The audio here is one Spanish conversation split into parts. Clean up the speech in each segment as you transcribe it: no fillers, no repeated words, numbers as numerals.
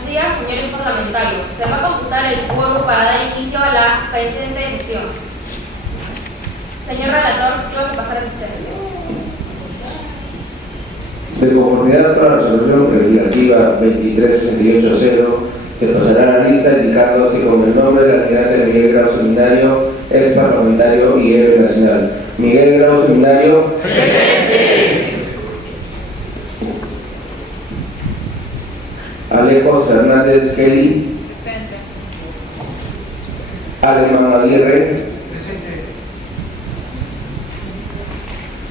Buenos días, señores parlamentarios. Se va a computar el quórum para dar inicio a la presente sesión. Señor relator, creo que pasar a usted. De conformidad con la resolución legislativa 2368-0, se pasará a la lista indicándose con el nombre del almirante Miguel Grau Seminario, ex parlamentario y héroe nacional. Miguel Grau Seminario. Presente. Alejo Fernández Kelly. Presente. Alemán Aguirre. Presente.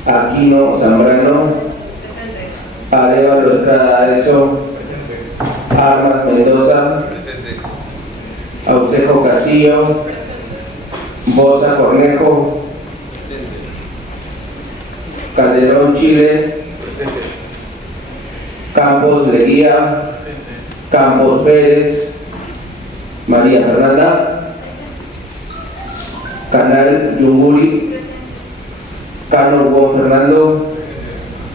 Aquino Zambrano. Presente. Arevalo Estrada Eso. Presente. Armas Mendoza. Presente. Ausejo Castillo. Presente. Bosa Cornejo. Presente. Calderón Chile. Presente. Campos Leguía. Presente. Campos Pérez. María Fernanda. Canal Yunguri. Cano Hugo Fernando.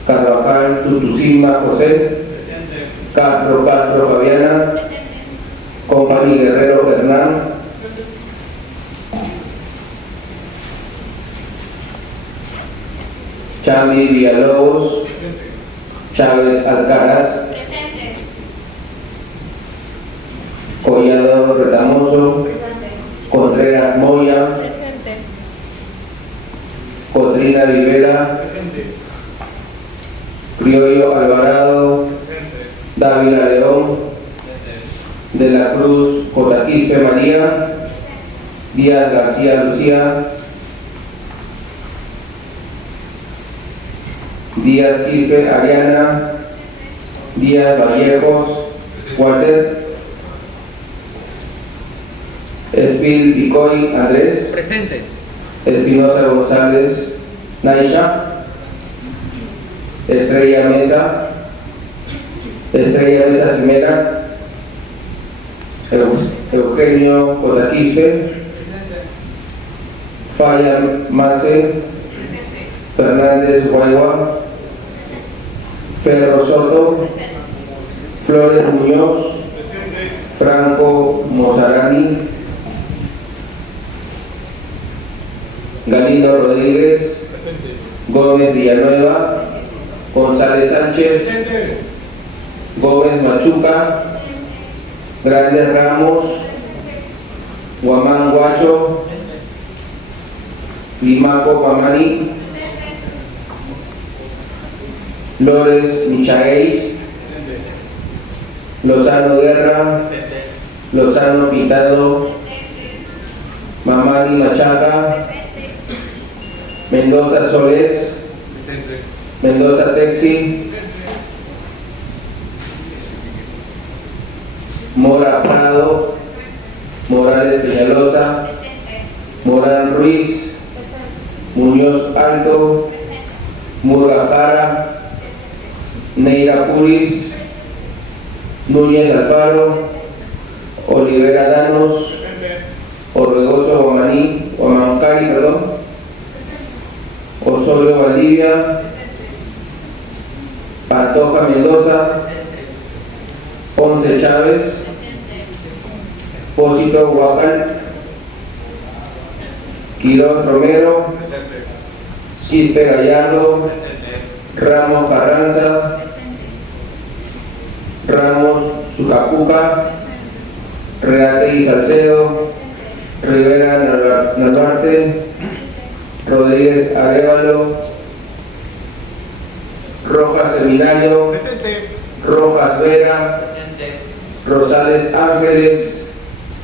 Carvajal Tutucima José. Presente. Castro Fabiana. Company Guerrero Hernán. Chambi Villalobos. Presente. Chávez Alcaraz. Presente. Collado Retamoso. Presente. Contreras Moya. Presente. Cotrina Rivera. Presente. Criollo Alvarado. Presente. Dávila León. De la Cruz Cotaquispe María. Díaz García Lucía. Díaz Quispe Ariana. Díaz Vallejos. Walter. Espil Picoy Andrés. Presente. Espinosa González Naisha. Estrella Mesa. Estrella Mesa Primera. Eugenio Cotaquispe. Presente. Falla Mace. Presente. Fernández Guayua. Ferro Soto. Flores Muñoz. Presente. Franco Mozarani. Galindo Rodríguez. Presente. Gómez Villanueva. González Sánchez. Presente. Gómez Machuca. Grandes Ramos. Guamán Guacho. Limaco Pamani. Flores Michaelis. Presente. Lozano Guerra. Presente. Lozano Pintado. Mamani Machaca. Mendoza Solés. Presente. Mendoza Texi. Mora Prado. Morales Peñalosa. Morán Ruiz. Muñoz Alto. Murga Jara. Neira Puris. Núñez Alfaro. Olivera Danos. Presente. Orbegoso Guamancari, Osorio Valdivia. Pantoja Mendoza. Ponce Chávez. Pósito Huacal. Quirós Romero. Presente. Quispe Gallardo. Presente. Ramos Carranza. Ramos Sucapuca. Reategui Salcedo. Rivera Narvarte. Rodríguez Arevalo. Rojas Seminario. Presente. Rojas Vera. Presente. Rosales Ángeles.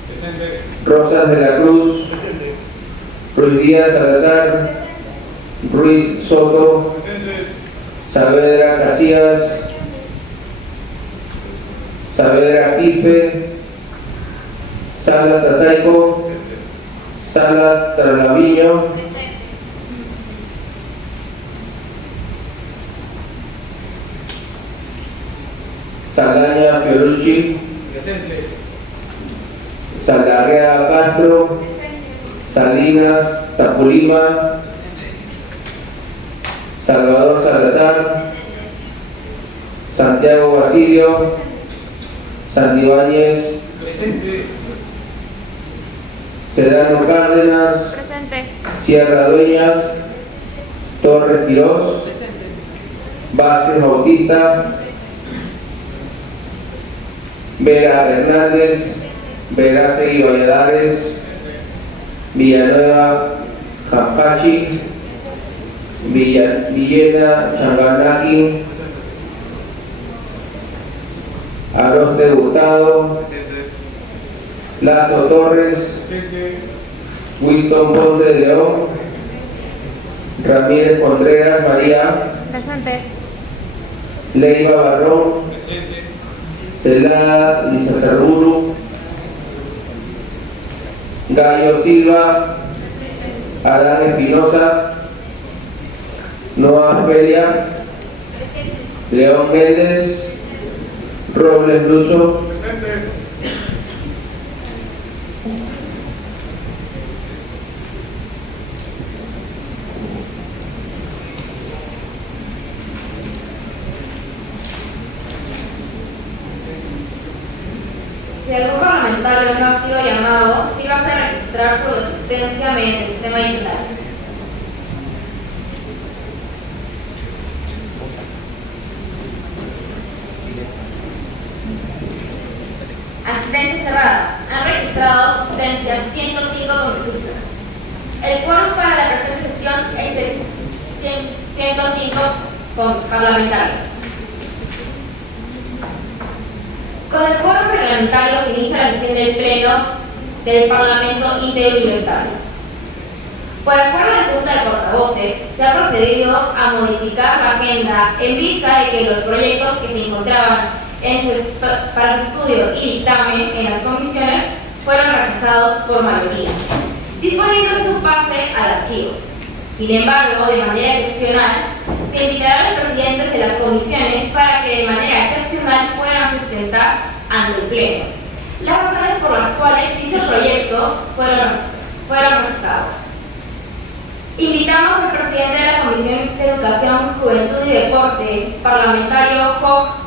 Presente. Rosas de la Cruz. Presente. Ruiz Díaz Salazar. Ruiz Soto. Presente. Saavedra Casillas. Saavedra Quispe. Salas Tazaico. Salas Traslaviño. Saldaña Fiorucci. Presente. Saldarrea Castro. Salinas Tapulima. Salvador Salazar. Santiago Basilio. Santibáñez, Presente. Serrano Cárdenas, Presente. Sierra Dueñas, Torres Quirós, Presente. Vázquez Bautista, Vera Hernández, Verástegui Valladares, Villanueva Campachi, Villena Changanaki, Aroste Hurtado, Presente. Lazo Torres, Presente. Winston Ponce de León, Ramírez Contreras María, Presente. Leiva Barrón, Presente. Celada Lizacerruru, Gallo Silva, Adán Espinosa, Noa Feria, León Méndez, Robles Lucho, Presente. Si algún parlamentario no ha sido llamado, sí va a registrar su asistencia mediante el sistema digital. Asistencia cerrada. Han registrado asistencia 105 congresistas. El quórum para la presente sesión es de 105 parlamentarios. Con el quórum reglamentario se inicia la sesión del Pleno del Parlamento Interuniversitario. Por acuerdo de Junta de Portavoces, se ha procedido a modificar la agenda en vista de que los proyectos que se encontraban para su estudio y dictamen en las comisiones fueron rechazados por mayoría, disponiéndose su pase al archivo. Sin embargo, de manera excepcional, se invitará a los presidentes de las comisiones para que de manera excepcional puedan sustentar ante el Pleno las razones por las cuales dichos proyectos fueron rechazados. Invitamos al presidente de la Comisión de Educación, Juventud y Deporte, parlamentario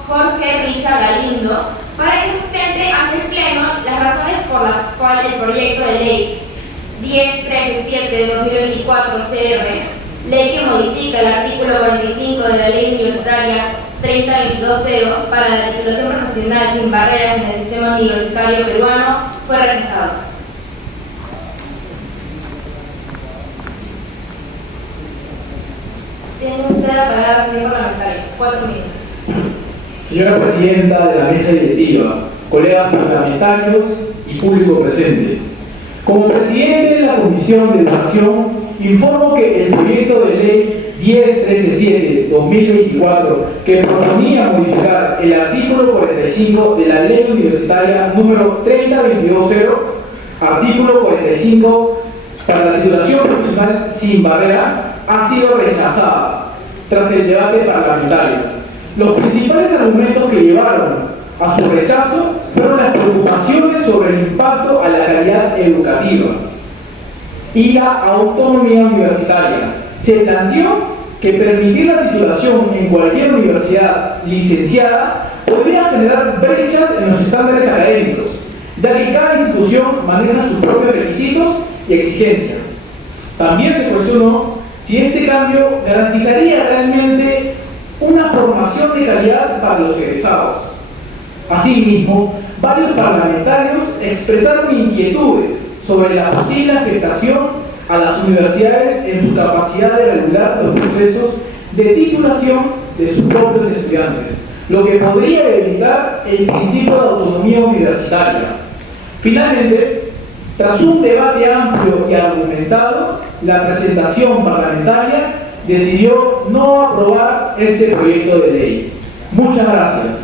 Jorge Richard Galindo, para que sustente ante el Pleno las razones por las cuales el proyecto de ley 1037 de 2024 CR, ley que modifica el artículo 45 de la Ley Universitaria 3022.0 para la titulación profesional sin barreras en el sistema universitario peruano, fue rechazado. Tiene usted la palabra, señor parlamentario. 4 minutos. Señora Presidenta de la Mesa Directiva, colegas parlamentarios y público presente. Como presidente de la Comisión de Educación, informo que el proyecto de ley 10.137/2024, que proponía modificar el artículo 45 de la Ley Universitaria número 3022.0, artículo 45 para la titulación profesional sin barrera, ha sido rechazada tras el debate parlamentario. Los principales argumentos que llevaron a su rechazo fueron las preocupaciones sobre el impacto a la calidad educativa y la autonomía universitaria. Se planteó que permitir la titulación en cualquier universidad licenciada podría generar brechas en los estándares académicos, ya que cada institución maneja sus propios requisitos y exigencias. También se cuestionó si este cambio garantizaría realmente una formación de calidad para los egresados. Asimismo, varios parlamentarios expresaron inquietudes sobre la posible afectación a las universidades en su capacidad de regular los procesos de titulación de sus propios estudiantes, lo que podría debilitar el principio de autonomía universitaria. Finalmente, tras un debate amplio y argumentado, la presentación parlamentaria decidió no aprobar ese proyecto de ley. Muchas gracias.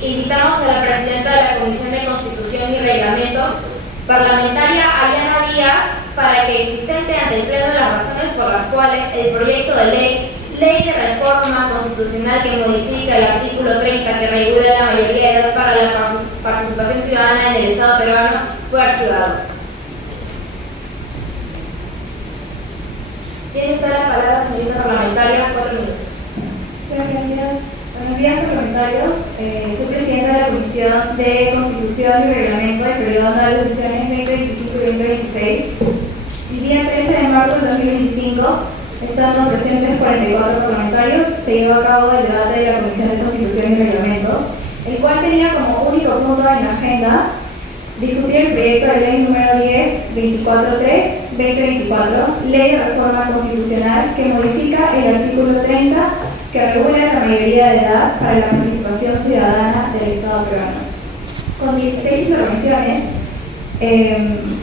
Invitamos a la presidenta de la Comisión de Constitución y Reglamento, parlamentaria Ariana Díaz, para que sustente ante el Pleno las razones por las cuales el proyecto de ley de reforma constitucional que modifica el artículo 30 que regula la mayoría de edad para la participación ciudadana en el Estado peruano fue archivado. Tiene usted la palabra, señorita parlamentaria, 4 minutos. Gracias. Buenos días, parlamentarios. Soy presidenta de la Comisión de Constitución y Reglamento del periodo anual de sesiones 2025 y 2026. El día 13 de marzo de 2025, estando presentes 44 parlamentarios, se llevó a cabo el debate de la Comisión de Constitución y Reglamento, el cual tenía como único punto en la agenda discutir el proyecto de ley número 10-243-2024, Ley de Reforma Constitucional, que modifica el artículo 30, que regula la mayoría de edad para la participación ciudadana del Estado peruano. Con 16 intervenciones,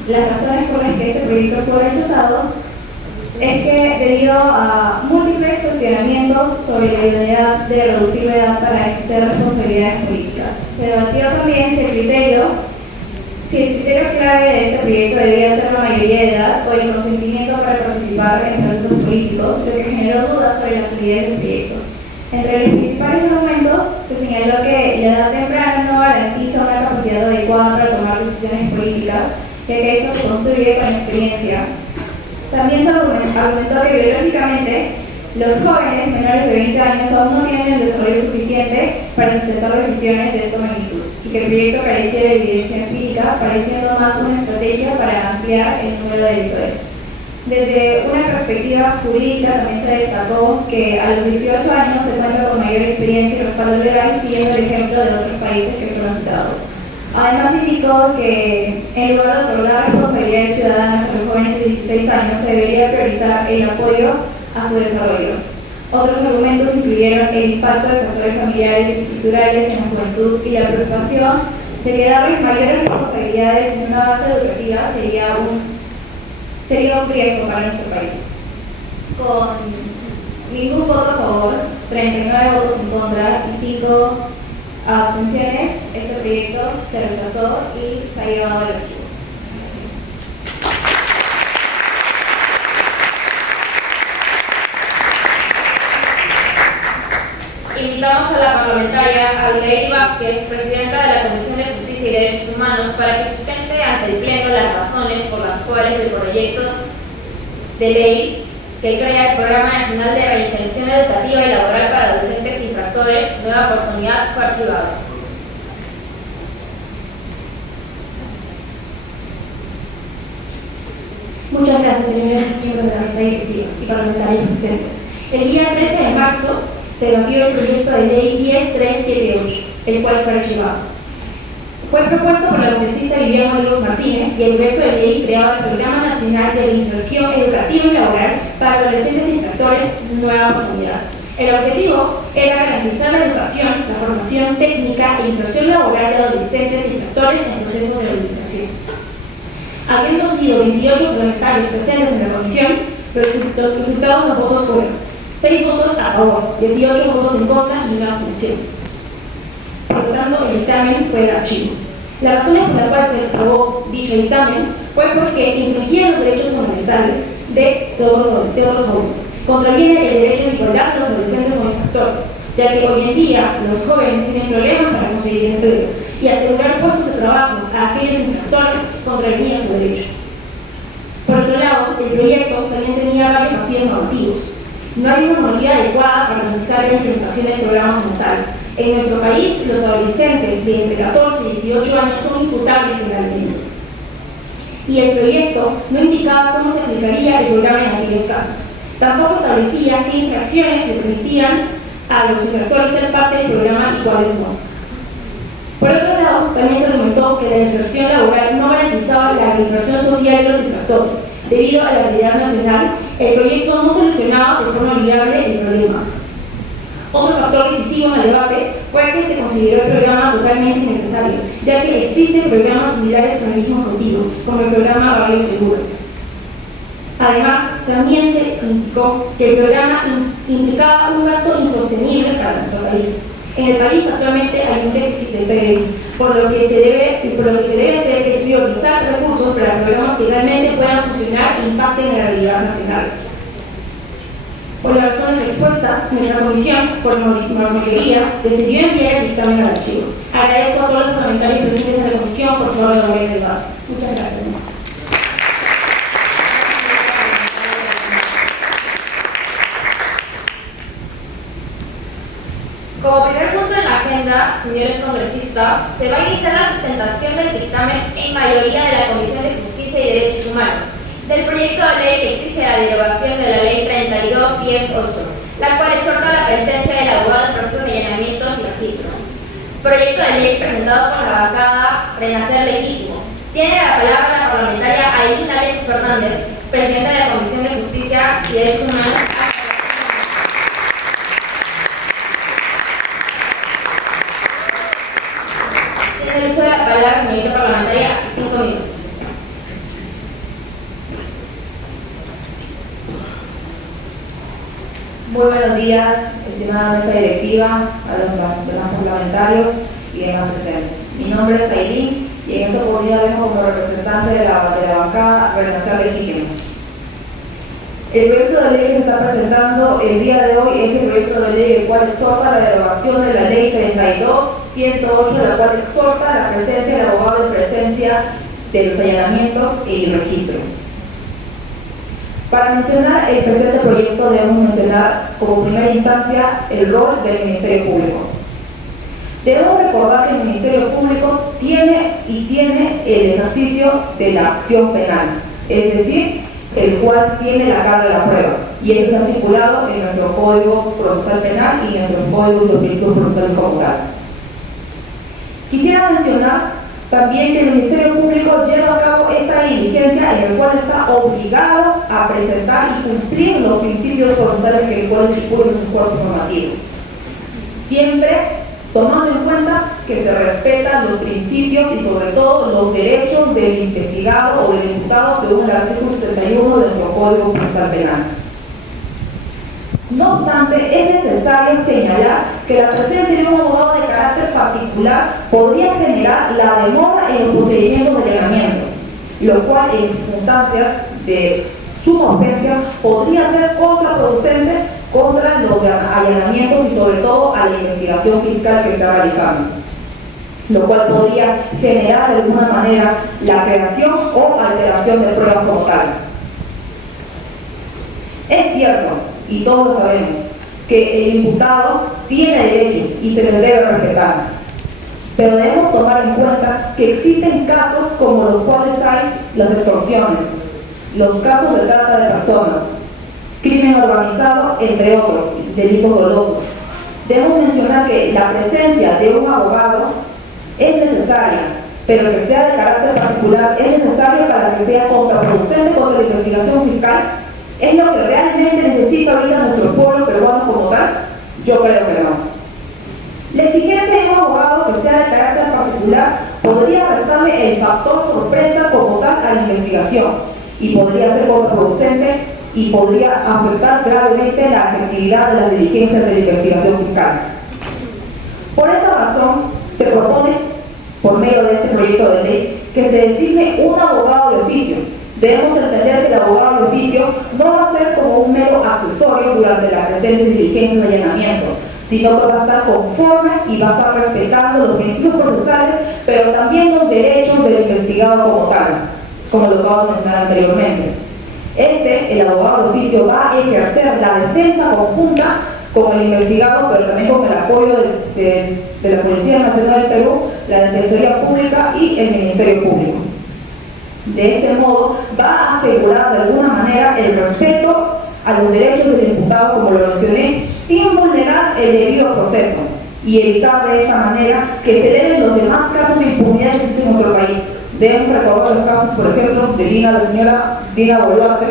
las razones por las que este proyecto fue rechazado es que debido a múltiples cuestionamientos sobre la idoneidad de reducir la edad para ejercer responsabilidades políticas. Se debatió también si el criterio clave de este proyecto debía ser la mayoría de edad o el consentimiento para participar en procesos políticos, lo que generó dudas sobre la solidez del proyecto. Entre los principales argumentos se señaló que la edad temprana no garantiza una capacidad adecuada para tomar decisiones políticas, ya que esto se construye con experiencia. También se argumentó que biológicamente los jóvenes menores de 20 años aún no tienen el desarrollo suficiente para sustentar decisiones de esta magnitud y que el proyecto carecía de evidencia empírica, pareciendo más una estrategia para ampliar el número de electores. Desde una perspectiva jurídica también se destacó que a los 18 años se cuenta con mayor experiencia y respaldo legal, siguiendo el ejemplo de otros países que fueron citados. Además indicó que en lugar de otorgar responsabilidades ciudadanas a los jóvenes de 16 años, se debería priorizar el apoyo a su desarrollo. Otros argumentos incluyeron el impacto de factores familiares y estructurales en la juventud y la preocupación de que darles mayores responsabilidades en una base educativa sería un riesgo para nuestro país. Con ningún voto a favor, 39 votos en contra y 5 abstenciones, este proyecto se rechazó y se ha llevado al archivo. Invitamos a la parlamentaria Abigail Vázquez, presidenta de la Comisión de Justicia y Derechos Humanos, para que sustente ante el Pleno las razones por las cuales el proyecto de ley que crea el Programa Nacional de Reinserción Educativa y Laboral para Adolescentes Infractores, Nueva Oportunidad, fue archivado. Muchas gracias, señores miembros de la mesa directiva y parlamentarios presentes. El día 13 de marzo se debatió el proyecto de ley 10378, el cual fue archivado. Fue propuesto por la congresista Viviana Olivos Martínez y el proyecto de ley creaba el Programa Nacional de Reinserción Educativa y Laboral para Adolescentes Infractores, Nueva Oportunidad. El objetivo era garantizar la educación, la formación técnica e inserción laboral de adolescentes infractores en procesos de rehabilitación. Habiendo sido 28 parlamentarios presentes en la comisión, los resultados de los votos fueron 6 votos a favor, 18 votos en contra y una abstención. Por lo tanto, el dictamen fue de archivo. La razón por la cual se aprobó dicho dictamen fue porque infringía los derechos fundamentales de todos los jóvenes, contraviene el derecho de igualdad de los adolescentes como infractores, ya que hoy en día los jóvenes tienen problemas para conseguir empleo y asegurar puestos de trabajo a aquellos infractores contravenía su derecho. Por otro lado, el proyecto también tenía varios vacíos normativos. No hay una normativa adecuada para analizar la implementación del programa como tal. En nuestro país, los adolescentes de entre 14 y 18 años son imputables penalmente. Y el proyecto no indicaba cómo se aplicaría el programa en aquellos casos. Tampoco establecía qué infracciones le permitían a los infractores ser parte del programa y cuáles no. Por otro lado, también se argumentó que la inserción laboral no garantizaba la reinserción social de los infractores. Debido a la realidad nacional, el proyecto no solucionaba de forma viable el problema. Otro factor decisivo en el debate fue que se consideró el programa totalmente innecesario, ya que existen programas similares con el mismo objetivo, como el programa Barrio Seguro. Además, también se indicó que el programa implicaba un gasto insostenible para nuestro país. En el país actualmente hay un déficit del PBI, por lo que se debe hacer es priorizar recursos para programas que realmente puedan funcionar e impacten en la realidad nacional. Por las razones expuestas, nuestra comisión, por mayoría, decidió enviar el dictamen al archivo. Agradezco a todos los parlamentarios presentes en la comisión por su orden de haber debate. Muchas gracias. Como primer punto en la agenda, señores congresistas, se va a iniciar la sustentación del dictamen en mayoría de la Comisión de Justicia y Derechos Humanos del proyecto de ley que exige la derogación de la Ley 32-10-8, la cual exhorta la presencia del abogado en procesos de allanamientos y registros. Proyecto de ley presentado por la bancada Renacer Legítimo. Tiene la palabra la parlamentaria Ailín Alex Fernández, presidenta de la Comisión de Justicia y Derechos Humanos. Tiene el uso de la palabra, señorita parlamentaria, 5 minutos. Muy buenos días, estimada mesa directiva, a los demás parlamentarios y demás presentes. Mi nombre es Ailín y en esta oportunidad vengo como representante de la bancada Renacer Legítimo. El proyecto de ley que se está presentando el día de hoy es el proyecto de ley el cual exhorta la derogación de la Ley 32-108, la cual exhorta la presencia del abogado en presencia de los allanamientos y registros. Para mencionar el presente proyecto debemos mencionar como primera instancia el rol del Ministerio Público. Debemos recordar que el Ministerio Público tiene el ejercicio de la acción penal, es decir, el cual tiene la carga de la prueba, y esto está articulado en nuestro Código Procesal Penal y en nuestro Código de los Delitos Procesales como tal. Quisiera mencionar también que el Ministerio Público lleva a cabo esta diligencia en el cual está obligado a presentar y cumplir los principios procesales que el cual estipulan sus cuerpos normativos. Siempre tomando en cuenta que se respetan los principios y sobre todo los derechos del investigado o del imputado según el artículo 71 de nuestro Código Procesal Penal. No obstante, es necesario señalar que la presencia de un abogado de carácter particular podría generar la demora en los procedimientos de allanamiento, lo cual en circunstancias de suma urgencia podría ser contraproducente contra los allanamientos y sobre todo a la investigación fiscal que está realizando, lo cual podría generar de alguna manera la creación o alteración de pruebas como tal. Es cierto, y todos lo sabemos, que el imputado tiene derechos y se les debe respetar, pero debemos tomar en cuenta que existen casos como los cuales hay las extorsiones, los casos de trata de personas, crimen organizado, entre otros, delitos dolosos. Debemos mencionar que la presencia de un abogado es necesaria, pero que sea de carácter particular es necesario para que sea contraproducente contra la investigación fiscal. ¿Es lo que realmente necesita ahorita nuestro pueblo peruano como tal? Yo creo que no. La exigencia de un abogado que sea de carácter particular podría restarle el factor sorpresa como tal a la investigación y podría ser contraproducente y podría afectar gravemente la efectividad de las diligencias de la investigación fiscal. Por esta razón, se propone, por medio de este proyecto de ley, que se designe un abogado de oficio. Debemos entender que el abogado de oficio no va a ser como un mero accesorio durante la presente diligencia de allanamiento, sino que va a estar conforme y va a estar respetando los principios procesales, pero también los derechos del investigado como tal, como lo acabo de mencionar anteriormente. El abogado de oficio va a ejercer la defensa conjunta con el investigado, pero también con el apoyo de la Policía Nacional del Perú, la Defensoría Pública y el Ministerio Público. De este modo, va a asegurar de alguna manera el respeto a los derechos del imputado, como lo mencioné, sin vulnerar el debido proceso y evitar de esa manera que se eleven los demás casos de impunidad que existen en nuestro país. Debemos recordar los casos, por ejemplo, de la señora Dina Boluarte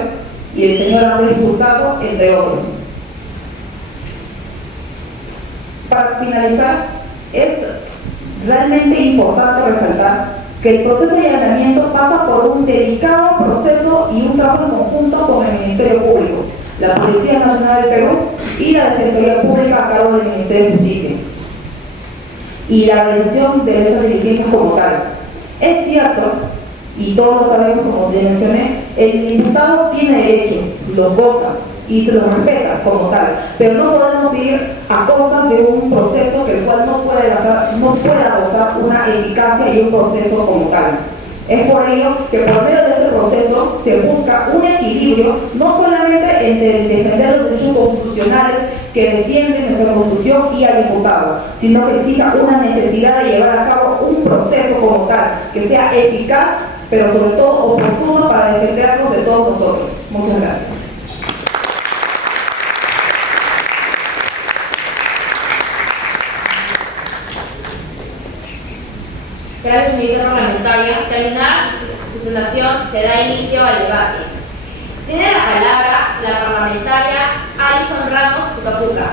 y el señor Andrés Hurtado, entre otros. Para finalizar, es realmente importante resaltar que el proceso de allanamiento pasa por un delicado proceso y un trabajo en conjunto con el Ministerio Público, la Policía Nacional del Perú y la Defensoría Pública a cargo del Ministerio de Justicia, y la realización de esas diligencias como tal. Es cierto, y todos lo sabemos, como ya mencioné, el imputado tiene derecho, los goza, y se lo respeta como tal, pero no podemos ir a cosas de un proceso que el cual no pueda gozar una eficacia y un proceso como tal. Es por ello que por medio de este proceso se busca un equilibrio, no solamente entre defender los derechos constitucionales que defienden nuestra Constitución y al imputado, sino que exista una necesidad de llevar a cabo un proceso como tal, que sea eficaz, pero sobre todo oportuno para defendernos de todos nosotros. Muchas gracias. Gracias, señorita parlamentaria. Terminada su sesión, se da inicio al debate. Tiene la palabra la parlamentaria Alison Ramos Zucapuca.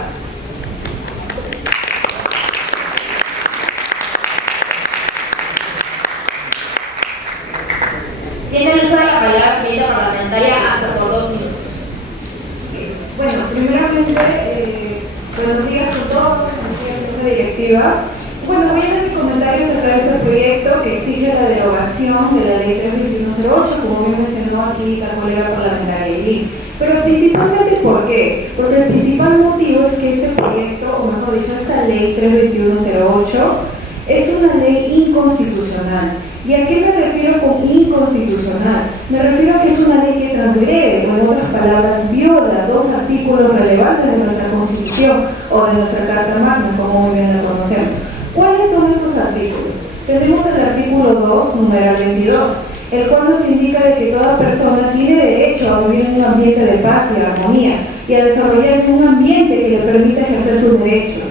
Tiene el uso de la palabra, señorita parlamentaria, hasta por 2 minutos. Bueno, primeramente, buenos días a todos, buenos días a la mesa directiva. Bueno, voy a hacer mi comentario acerca de este proyecto que exige la derogación de la ley 32108, como bien mencionó aquí la colega parlamentaria Eileen. Pero principalmente, ¿por qué? Porque el principal motivo es que este proyecto, o mejor dicho, esta ley 32108, es una ley inconstitucional. ¿Y a qué me refiero con inconstitucional? Me refiero a que es una ley que transgrede, o en otras palabras, viola 2 artículos relevantes de nuestra Constitución o de nuestra Carta Magna, como muy bien la conocemos. ¿Cuáles son estos artículos? Tenemos el artículo 2, numeral 22, el cual nos indica de que toda persona tiene derecho a vivir en un ambiente de paz y armonía y a desarrollarse en un ambiente que le permita ejercer sus derechos.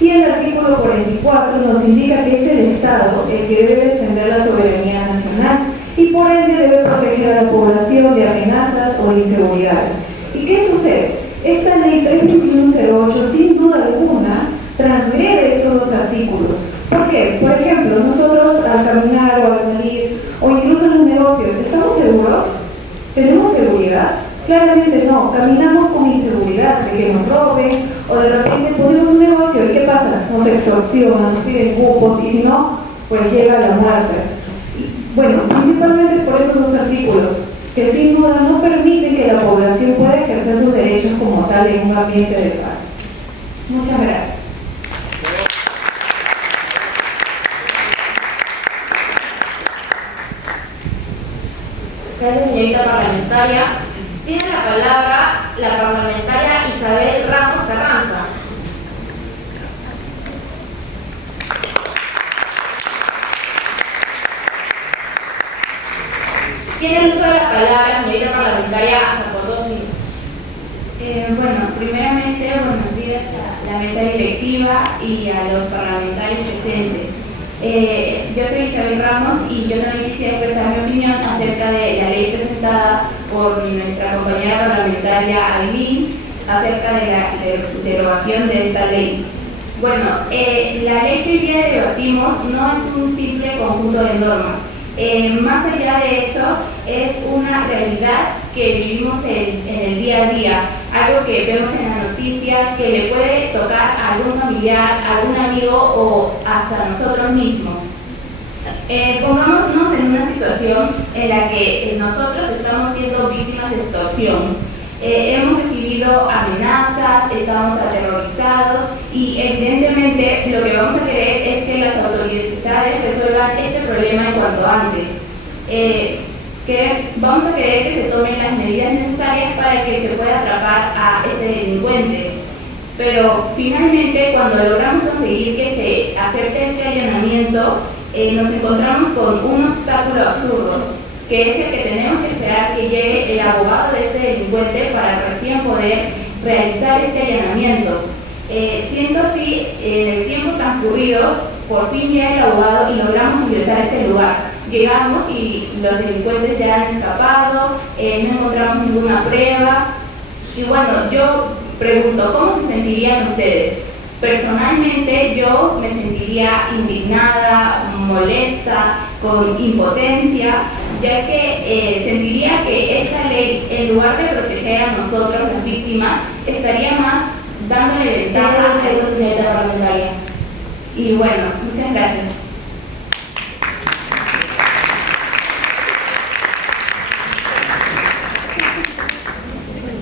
Y el artículo 44 nos indica que es el Estado el que debe defender la soberanía nacional y por ende debe proteger a la población de amenazas o inseguridades. ¿Y qué sucede? Esta ley 32108 sin duda alguna transgrede estos 2 artículos. ¿Por qué? Por ejemplo, nosotros al caminar o al salir o incluso en los negocios, ¿estamos seguros? ¿Tenemos seguridad? Claramente no, caminamos con inseguridad de que nos roben o de repente ponemos un negocio y ¿qué pasa? Nos extorsionan, nos piden cupos y si no, pues llega la muerte. Bueno, principalmente por esos 2 artículos que sin duda no permiten que la población pueda ejercer sus derechos como tal en un ambiente de paz. Muchas gracias. Gracias, señorita parlamentaria. Tiene la palabra la parlamentaria Isabel Ramos Carranza. Tiene el uso de la palabra, señorita parlamentaria, hasta por 2 minutos. Bueno, primeramente, buenos días a la mesa directiva y a los parlamentarios presentes. Yo soy Isabel Ramos y yo también quisiera expresar mi opinión acerca de la ley presentada por nuestra compañera parlamentaria Eileen acerca de la derogación de esta ley. Bueno, la ley que hoy día debatimos no es un simple conjunto de normas. Más allá de eso, es una realidad que vivimos en el día a día, algo que vemos en las noticias, que le puede tocar a algún familiar, a algún amigo o hasta nosotros mismos. Pongámonos en una situación en la que nosotros estamos siendo víctimas de extorsión. Hemos recibido amenazas, estamos aterrorizados y evidentemente lo que vamos a querer es que las autoridades resuelvan este problema en cuanto antes. Vamos a querer que se tomen las medidas necesarias para que se pueda atrapar a este delincuente. Pero finalmente, cuando logramos conseguir que se acepte este allanamiento, nos encontramos con un obstáculo absurdo, que es el que tenemos que esperar que llegue el abogado de este delincuente para recién poder realizar este allanamiento. Siendo así, en el tiempo transcurrido, por fin llega el abogado y logramos ingresar a este lugar. Llegamos y los delincuentes ya han escapado, no encontramos ninguna prueba. Y bueno, yo pregunto, ¿cómo se sentirían ustedes? Personalmente yo me sentiría indignada, molesta, con impotencia, ya que sentiría que esta ley, en lugar de proteger a nosotros, las víctimas, estaría más dándole ventaja a esta señora parlamentaria. Y bueno, muchas gracias.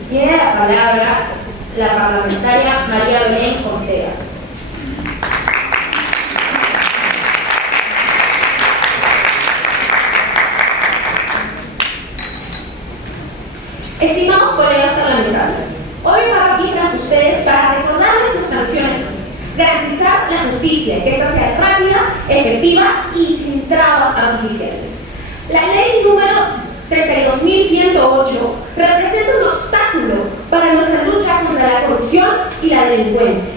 Tiene la palabra la parlamentaria María Belén Contreras. Estimados colegas parlamentarios, hoy vengo aquí frente a ustedes para recordarles nuestra misión, garantizar la justicia, que ésta sea rápida, efectiva y sin trabas artificiales. La ley número 32.108 representa un obstáculo para nuestra lucha contra la corrupción y la delincuencia.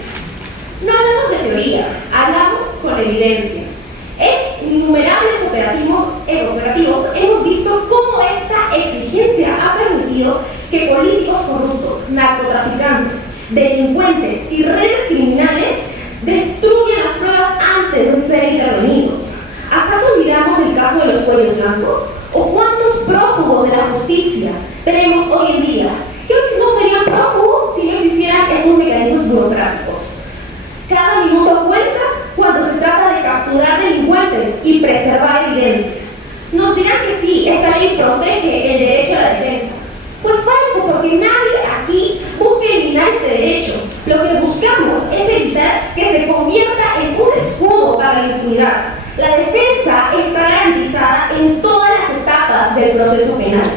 No hablamos de teoría, hablamos con evidencia. En innumerables operativos hemos visto cómo esta exigencia ha permitido que políticos corruptos, narcotraficantes, delincuentes y redes criminales destruyan las pruebas antes de ser intervenidos. ¿Acaso olvidamos el caso de los cuellos blancos? ¿O cuántos prófugos de la justicia tenemos hoy en día? Que no serían prófugos si no existieran estos mecanismos burocráticos. Cada minuto cuenta cuando se trata de capturar delincuentes y preservar evidencia. Nos dirán que sí, esta ley protege el derecho a la defensa. Pues falso, porque nadie aquí busca eliminar ese derecho. Lo que buscamos es evitar que se convierta en un escudo para la impunidad. La defensa está garantizada en todas las etapas del proceso penal,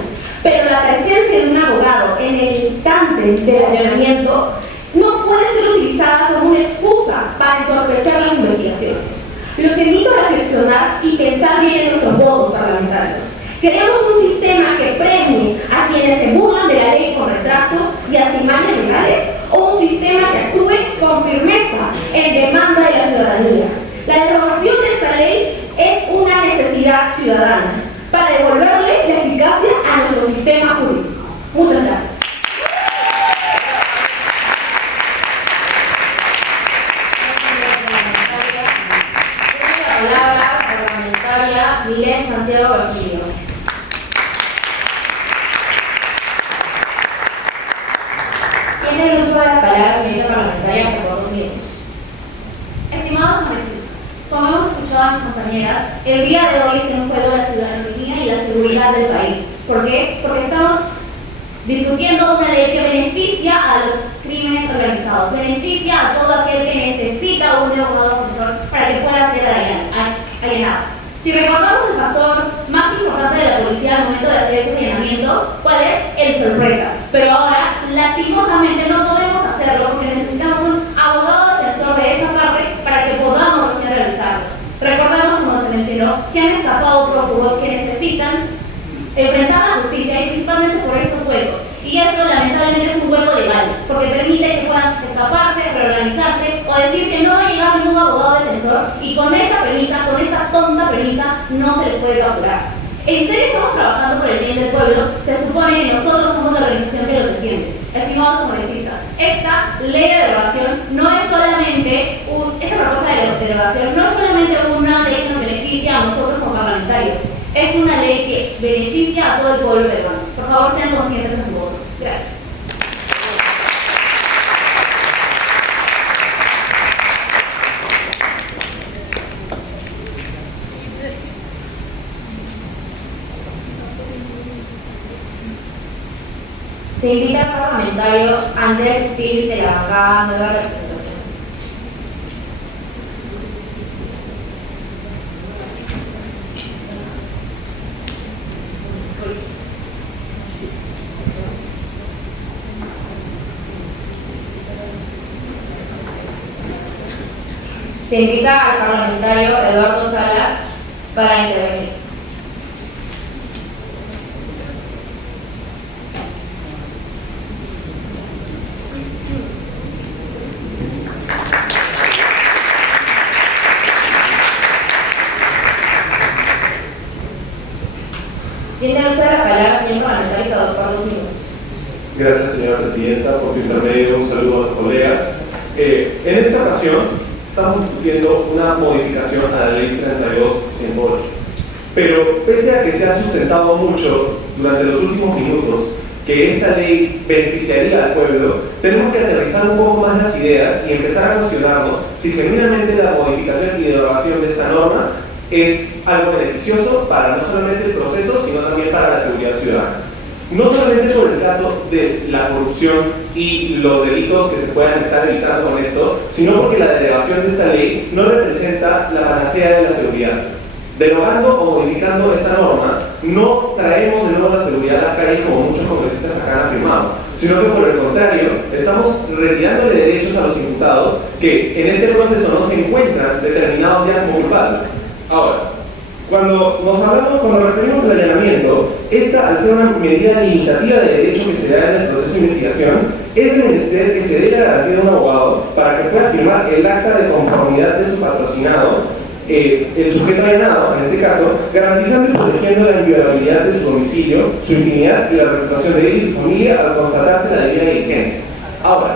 pero la presencia de un abogado en el instante del allanamiento no puede ser utilizada como una excusa para entorpecer las investigaciones. Los invito a reflexionar y pensar bien en nuestros votos parlamentarios. Queremos un sistema que premie a quienes se burlan de la ley con retrasos y artimañas legales, o un sistema que actúe con firmeza en demanda de la ciudadanía. La derogación de esta ley es una necesidad ciudadana para devolverle la eficacia a nuestro sistema jurídico. Muchas gracias. Tiene la palabra la parlamentaria Milén Santiago Virgilio. Tiene el uso de la palabra Milén parlamentaria por 2 minutos. Estimados congresistas, como hemos escuchado a mis compañeras, el día de hoy está en juego la ciudadanía y la seguridad del país. ¿Por qué? Porque estamos discutiendo una ley que beneficia a los crímenes organizados, beneficia a todo aquel que necesita un abogado defensor para que pueda ser allanado. Si recordamos el factor más importante de la policía al momento de hacer estos allanamientos, ¿cuál es? El sorpresa. Pero ahora, lastimosamente, no podemos hacerlo porque necesitamos un abogado defensor de esa parte para que podamos recién realizarlo. Recordamos, como se mencionó, que han escapado prófugos que necesitan enfrentar la justicia y principalmente por estos juegos. Y eso lamentablemente es un juego legal, porque permite que puedan escaparse, reorganizarse o decir que no va a llegar ningún abogado defensor y con esta premisa, con esta tonta premisa, no se les puede capturar. En serio estamos trabajando por el bien del pueblo, se supone que nosotros somos la organización que los defiende. Estimados congresistas, esta ley de derogación no es solamente esta propuesta de derogación no es solamente una ley que nos beneficia a nosotros como parlamentarios, es una ley que beneficia a todo el pueblo peruano. Por favor, sean conscientes en su voto. Gracias. Se invita al parlamentario Andrés Gil de la bancada Nueva Representación. Se invita al parlamentario Eduardo Salas para intervenir. Tiene uso de la palabra, señor parlamentario, por 2 minutos. Gracias, señora presidenta. Por su intermedio, un saludo a los colegas. En esta ocasión estamos discutiendo una modificación a la ley 32.108. Pero pese a que se ha sustentado mucho durante los últimos minutos que esta ley beneficiaría al pueblo, tenemos que aterrizar un poco más las ideas y empezar a cuestionarnos si genuinamente la modificación y derogación de esta norma es algo beneficioso para no solamente el proceso, sino también para la seguridad ciudadana. No solamente por el el caso de la corrupción y los delitos que se puedan estar evitando con esto, sino porque la derogación de esta ley no representa la panacea de la seguridad. Derogando o modificando esta norma, no traemos de nuevo la seguridad a la calle como muchos congresistas acá han afirmado, sino que por el contrario, estamos retirándole derechos a los imputados que en este proceso no se encuentran determinados ya como culpables. Ahora, cuando nos referimos al allanamiento, esta, al ser una medida limitativa de derecho que se da en el proceso de investigación, es menester que se dé la garantía de un abogado para que pueda firmar el acta de conformidad de su patrocinado, el sujeto allanado, en este caso, garantizando y protegiendo la inviolabilidad de su domicilio, su intimidad y la reputación de él y su familia al constatarse la debida diligencia. Ahora,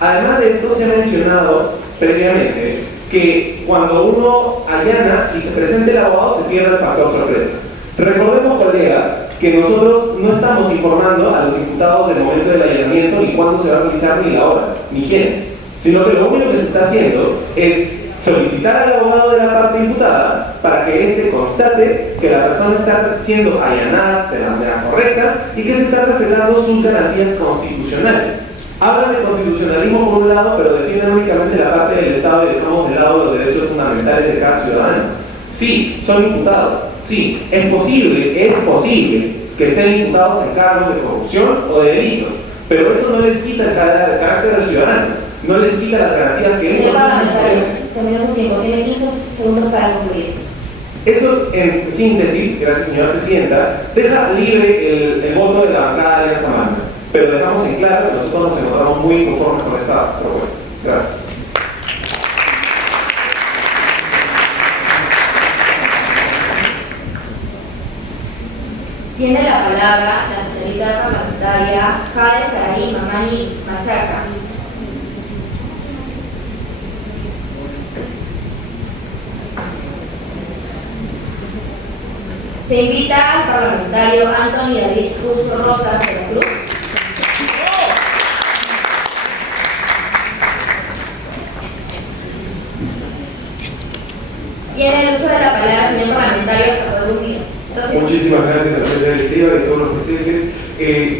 además de esto, se ha mencionado previamente que cuando uno allana y se presenta el abogado se pierde el factor sorpresa. Recordemos, colegas, que nosotros no estamos informando a los imputados del momento del allanamiento ni cuándo se va a realizar ni la hora, ni quiénes, sino que lo único que se está haciendo es solicitar al abogado de la parte imputada para que éste constate que la persona está siendo allanada de la manera correcta y que se están respetando sus garantías constitucionales. Hablan de constitucionalismo por un lado, pero defienden únicamente la parte del Estado y dejamos de lado los derechos fundamentales de cada ciudadano. Sí, son imputados. Sí, es posible que estén imputados en cargos de corrupción o de delitos, pero eso no les quita el carácter de ciudadanos, no les quita las garantías que Señor parlamentario, terminó su tiempo, tiene 15 segundos para concluir. Eso, en síntesis, gracias señora presidenta, deja libre el voto de la bancada de Alianza Magna, pero dejamos en claro que nosotros nos encontramos muy conformes con esta propuesta. Gracias. Tiene la palabra la señorita parlamentaria Jade Saraí Mamani Machaca. Se invita al parlamentario Anthony David Cruz Rosas de la Cruz. Tiene el uso de la palabra el señor parlamentario Salvador Lucía. Muchísimas gracias a la mesa directiva y a todos los presentes.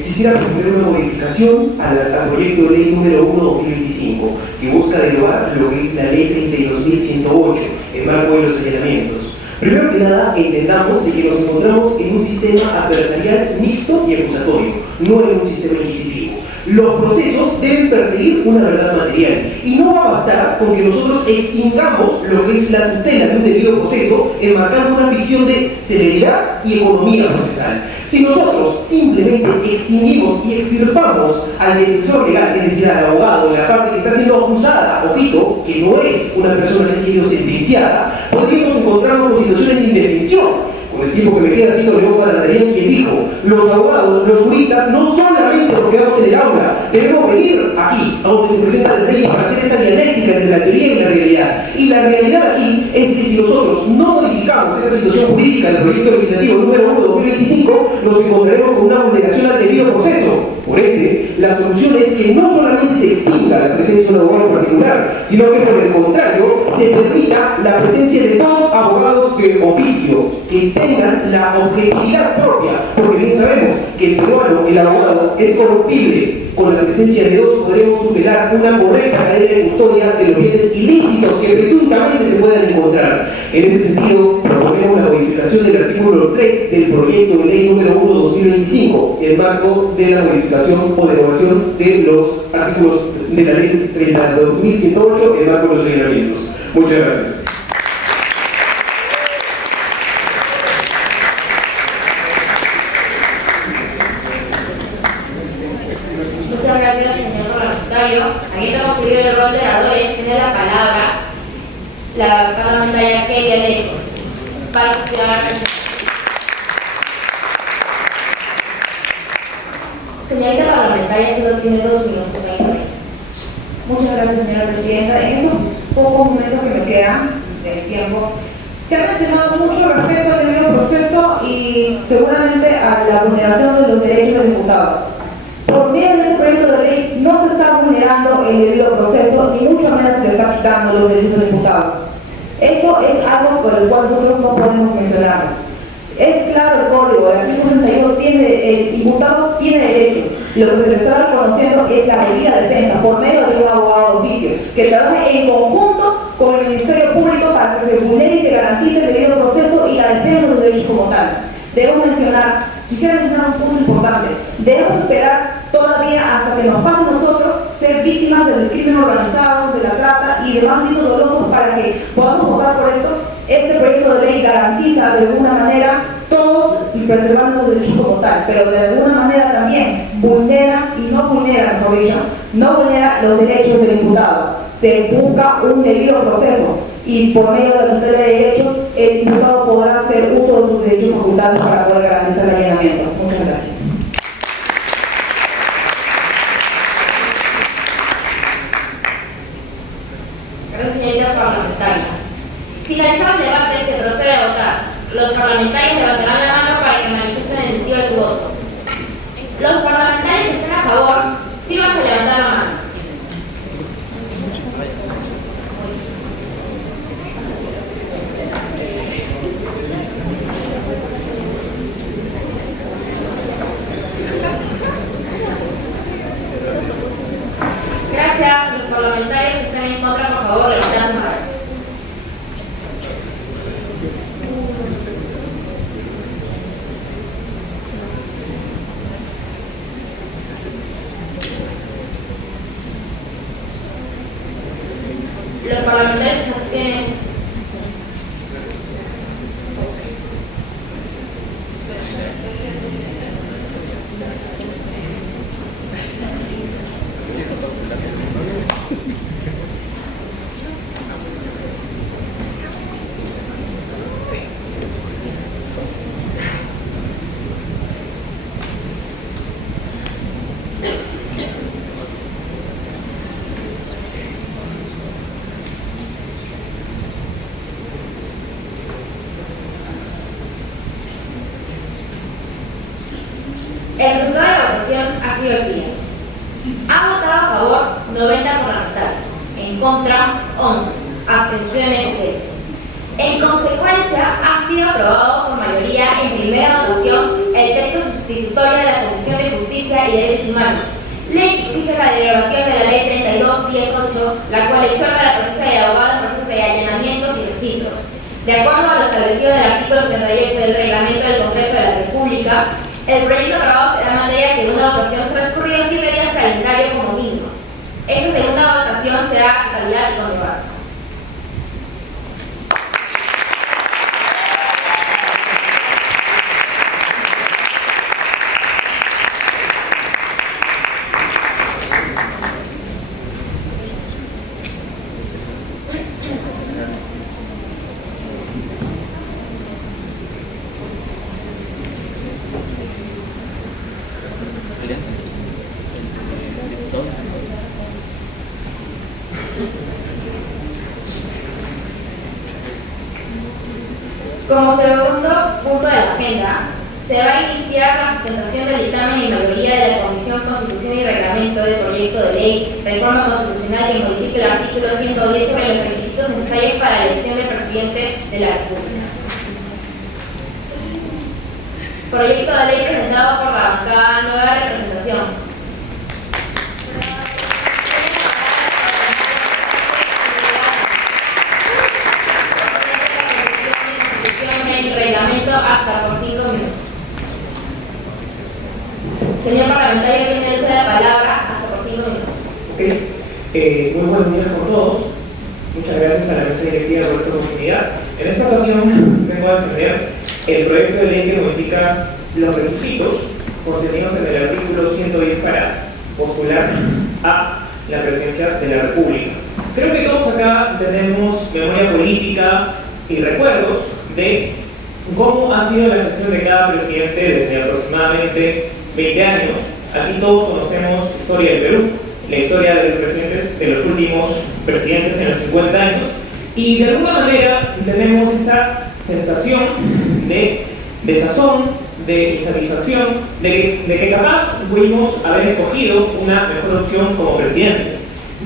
Quisiera proponer una modificación al proyecto de ley número 1/2025 que busca derogar lo que es la ley 32.108, el marco de los allanamientos. Primero que nada, entendamos de que nos encontramos en un sistema adversarial mixto y acusatorio, no en un sistema inquisitivo. Los procesos deben perseguir una verdad material y no va a bastar con que nosotros extingamos lo que es la tutela de un debido proceso enmarcando una ficción de celeridad y economía procesal. Si nosotros simplemente extinguimos y extirpamos al defensor legal, es decir, al abogado, la parte que está siendo acusada, ojito, que no es una persona que ha sido sentenciada, podríamos encontrarnos con situaciones de indefensión. Con el tiempo que me queda, cito León Parandarín, quien dijo: los abogados, los juristas, no solamente lo que vemos en el aula, debemos venir aquí, a donde se presenta la ley, para hacer esa dialéctica entre la teoría y la realidad. Y la realidad aquí es que si nosotros no modificamos esta situación jurídica del proyecto legislativo número 1/2025, nos encontraremos con una vulneración al debido proceso. Por ende, la solución es que no solamente se extinga la presencia de un abogado en particular, sino que por el contrario, se permita la presencia de dos abogados de oficio que tengan la objetividad propia, porque bien sabemos que el peruano, el abogado, es corruptible. Con la presencia de dos podremos tutelar una correcta cadena de custodia de los bienes ilícitos que presuntamente se puedan encontrar. En este sentido, proponemos la modificación del artículo 3 del proyecto de ley número 1/2025, en marco de la modificación o derogación de los artículos de la ley 32.108 en marco de los allanamientos. Muchas gracias. Muchas gracias, señor parlamentario. Habiendo concluido el rol de oradores, tiene la palabra la parlamentaria Kelia Lejos. Para Señorita parlamentaria, solo tiene 2 minutos. Muchas gracias, señora presidenta. En estos pocos momentos que me quedan del tiempo, se ha mencionado mucho respecto al debido proceso y seguramente a la vulneración de los derechos del imputado. Por medio de este proyecto de ley no se está vulnerando el debido proceso, ni mucho menos se le está quitando los derechos del imputado. Eso es algo con el cual nosotros no podemos mencionarlo. Es claro el código, el artículo 31 tiene, el imputado tiene derechos, Lo que se le está reconociendo es la debida defensa por medio de un abogado de oficio que trabaje en conjunto con el Ministerio Público para que se vulnere y se garantice el debido proceso y la defensa de los derechos como tal. Quisiera mencionar un punto importante. Debemos esperar todavía hasta que nos pase a nosotros ser víctimas del crimen organizado, de la trata y demás delitos dolosos para que podamos votar por esto. Este proyecto de ley garantiza de alguna manera todos y preservando los derechos como tal, pero de alguna manera también vulnera, y no vulnera, mejor dicho, no vulnera los derechos del imputado. Se busca un debido proceso y por medio de la tutela de derechos el imputado podrá hacer uso de sus derechos facultados para poder garantizar el allanamiento. Muchas gracias. Señorita parlamentaria. Finalizado el debate, se procede a votar. Los parlamentarios levantarán la mano para que manifiesten el motivo de su voto. Los parlamentarios que estén a favor, sírvanse a levantar la mano. Gracias. Los parlamentarios que estén en contra, por favor, levanten su mano. Los parlamentarios que se abstienen. El resultado de la votación ha sido el siguiente. Han votado a favor 90 parlamentarios, en contra 11, abstenciones 13. En consecuencia, ha sido aprobado por mayoría en primera votación el texto sustitutorio de la Comisión de Justicia y Derechos Humanos, ley que exige la derogación de la ley 32-18, la cual exhorta la presencia de abogados en procesos de allanamientos y registros. De acuerdo a lo establecido en el artículo 78 del Reglamento del Congreso de la República, el proyecto aprobado será materia de segunda votación transcurridos 7 días calendario como mínimo. Esta segunda votación será en totalidad y con debate. Como segundo punto de la agenda, se va a iniciar la sustentación del dictamen en mayoría de la Comisión Constitución y Reglamento del proyecto de ley reforma constitucional que modifique el artículo 110 sobre los requisitos necesarios para la elección del presidente de la República. Proyecto de ley presentado por la bancada Nueva Representación. Reglamento hasta por 5 minutos. Señor parlamentario, tiene derecho de la palabra hasta por 5 minutos. Okay. Muy buenos días con todos. Muchas gracias a la mesa directiva por esta oportunidad. En esta ocasión vengo a defender el proyecto de ley que modifica los requisitos contenidos en el artículo 110 para postular a la presidencia de la República. Creo que todos acá tenemos memoria política y recuerdos de cómo ha sido la gestión de cada presidente desde aproximadamente 20 años. Aquí todos conocemos la historia del Perú, la historia de los presidentes, de los últimos presidentes en los 50 años, y de alguna manera tenemos esa sensación de desazón, de insatisfacción, de que capaz pudimos haber escogido una mejor opción como presidente.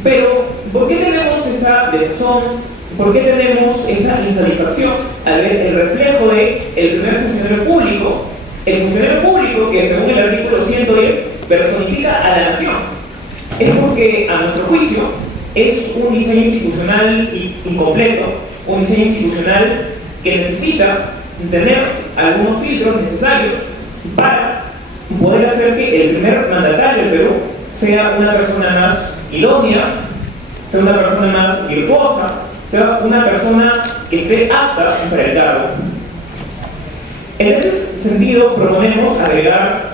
Pero, ¿por qué tenemos esa desazón? ¿Por qué tenemos esa insatisfacción al ver el reflejo de el primer funcionario público? El funcionario público que según el artículo 110 personifica a la nación. Es porque, a nuestro juicio, es un diseño institucional incompleto, un diseño institucional que necesita tener algunos filtros necesarios para poder hacer que el primer mandatario del Perú sea una persona más idónea, sea una persona más virtuosa, sea una persona que esté apta para el cargo. En ese sentido, proponemos agregar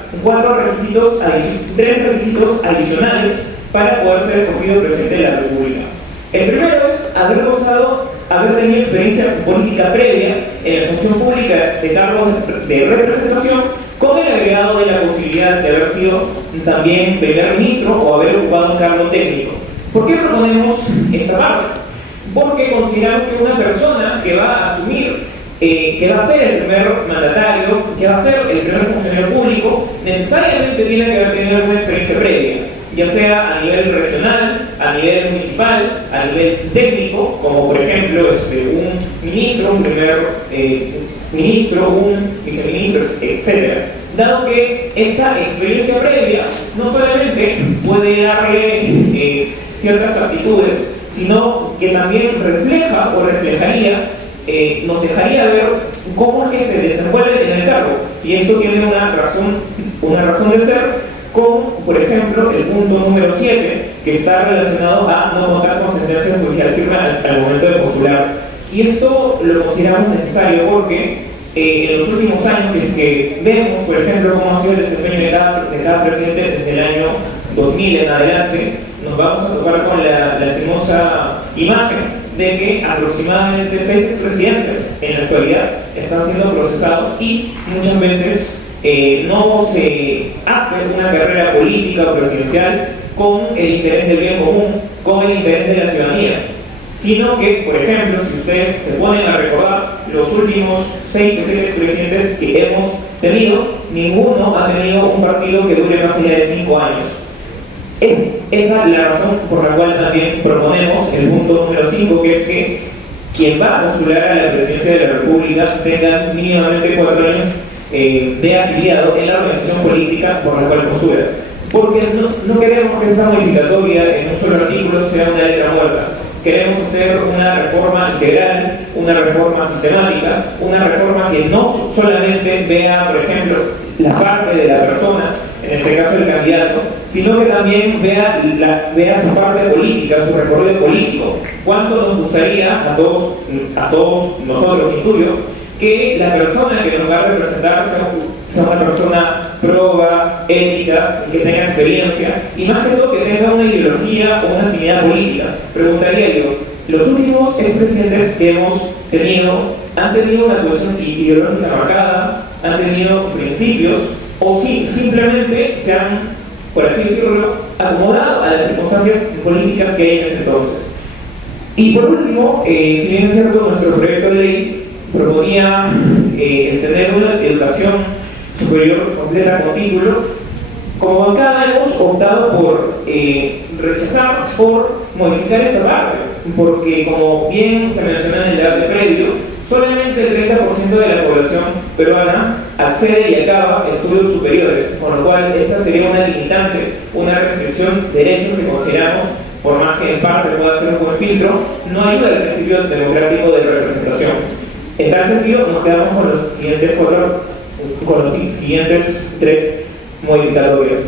tres requisitos adicionales para poder ser escogido presidente de la República. El primero es haber tenido experiencia política previa en la función pública de cargos de representación, con el agregado de la posibilidad de haber sido también primer ministro o haber ocupado un cargo técnico. ¿Por qué proponemos esta parte? Porque consideramos que una persona que va a asumir, que va a ser el primer mandatario, que va a ser el primer funcionario público, necesariamente tiene que haber tenido una experiencia previa, ya sea a nivel regional, a nivel municipal, a nivel técnico, como por ejemplo un ministro, un primer ministro, un viceministro, etc. Dado que esta experiencia previa no solamente puede darle ciertas aptitudes, sino que también refleja o reflejaría, nos dejaría ver cómo es que se desenvuelve en el cargo. Y esto tiene una razón de ser, como por ejemplo el punto número 7, que está relacionado a no contar con sentencias judiciales firmes al momento de postular. Y esto lo consideramos necesario porque en los últimos años, si es que vemos, por ejemplo, cómo ha sido el desempeño de cada presidente desde el año 2000 en adelante, nos vamos a topar con la lastimosa imagen de que aproximadamente 6 expresidentes en la actualidad están siendo procesados y muchas veces no se hace una carrera política o presidencial con el interés del bien común, con el interés de la ciudadanía, sino que, por ejemplo, si ustedes se ponen a recordar los últimos 6 o 7 expresidentes que hemos tenido, ninguno ha tenido un partido que dure más allá de 5 años. Es esa la razón por la cual también proponemos el punto número 5, que es que quien va a postular a la presidencia de la República tenga mínimamente 4 años de afiliado en la organización política por la cual postula. Porque no queremos que esta modificatoria en un solo artículo sea una letra muerta. Queremos hacer una reforma integral, una reforma sistemática, una reforma que no solamente vea, por ejemplo, la parte de la persona, en este caso el candidato, sino que también vea su parte política, su recorrido político. ¿Cuánto nos gustaría a todos nosotros, intuyo, que la persona que nos va a representar sea una persona proba, ética, que tenga experiencia y más que todo que tenga una ideología o una afinidad política? Preguntaría yo, los últimos expresidentes que hemos tenido han tenido una cuestión ideológica marcada, han tenido principios o simplemente se han, por así decirlo, acomodado a las circunstancias políticas que hay en ese entonces. Y por último, si bien es cierto, nuestro proyecto de ley proponía tener una educación superior completa con título, como bancada hemos optado por rechazar, por modificar esa parte, porque como bien se mencionó en el debate previo, solamente el 30% de la población peruana accede y acaba estudios superiores, con lo cual esta sería una limitante, una restricción de derechos que consideramos, por más que en parte pueda ser un buen filtro, no ayuda al principio democrático de representación. En tal sentido, nos quedamos con los siguientes 3 modificatorios.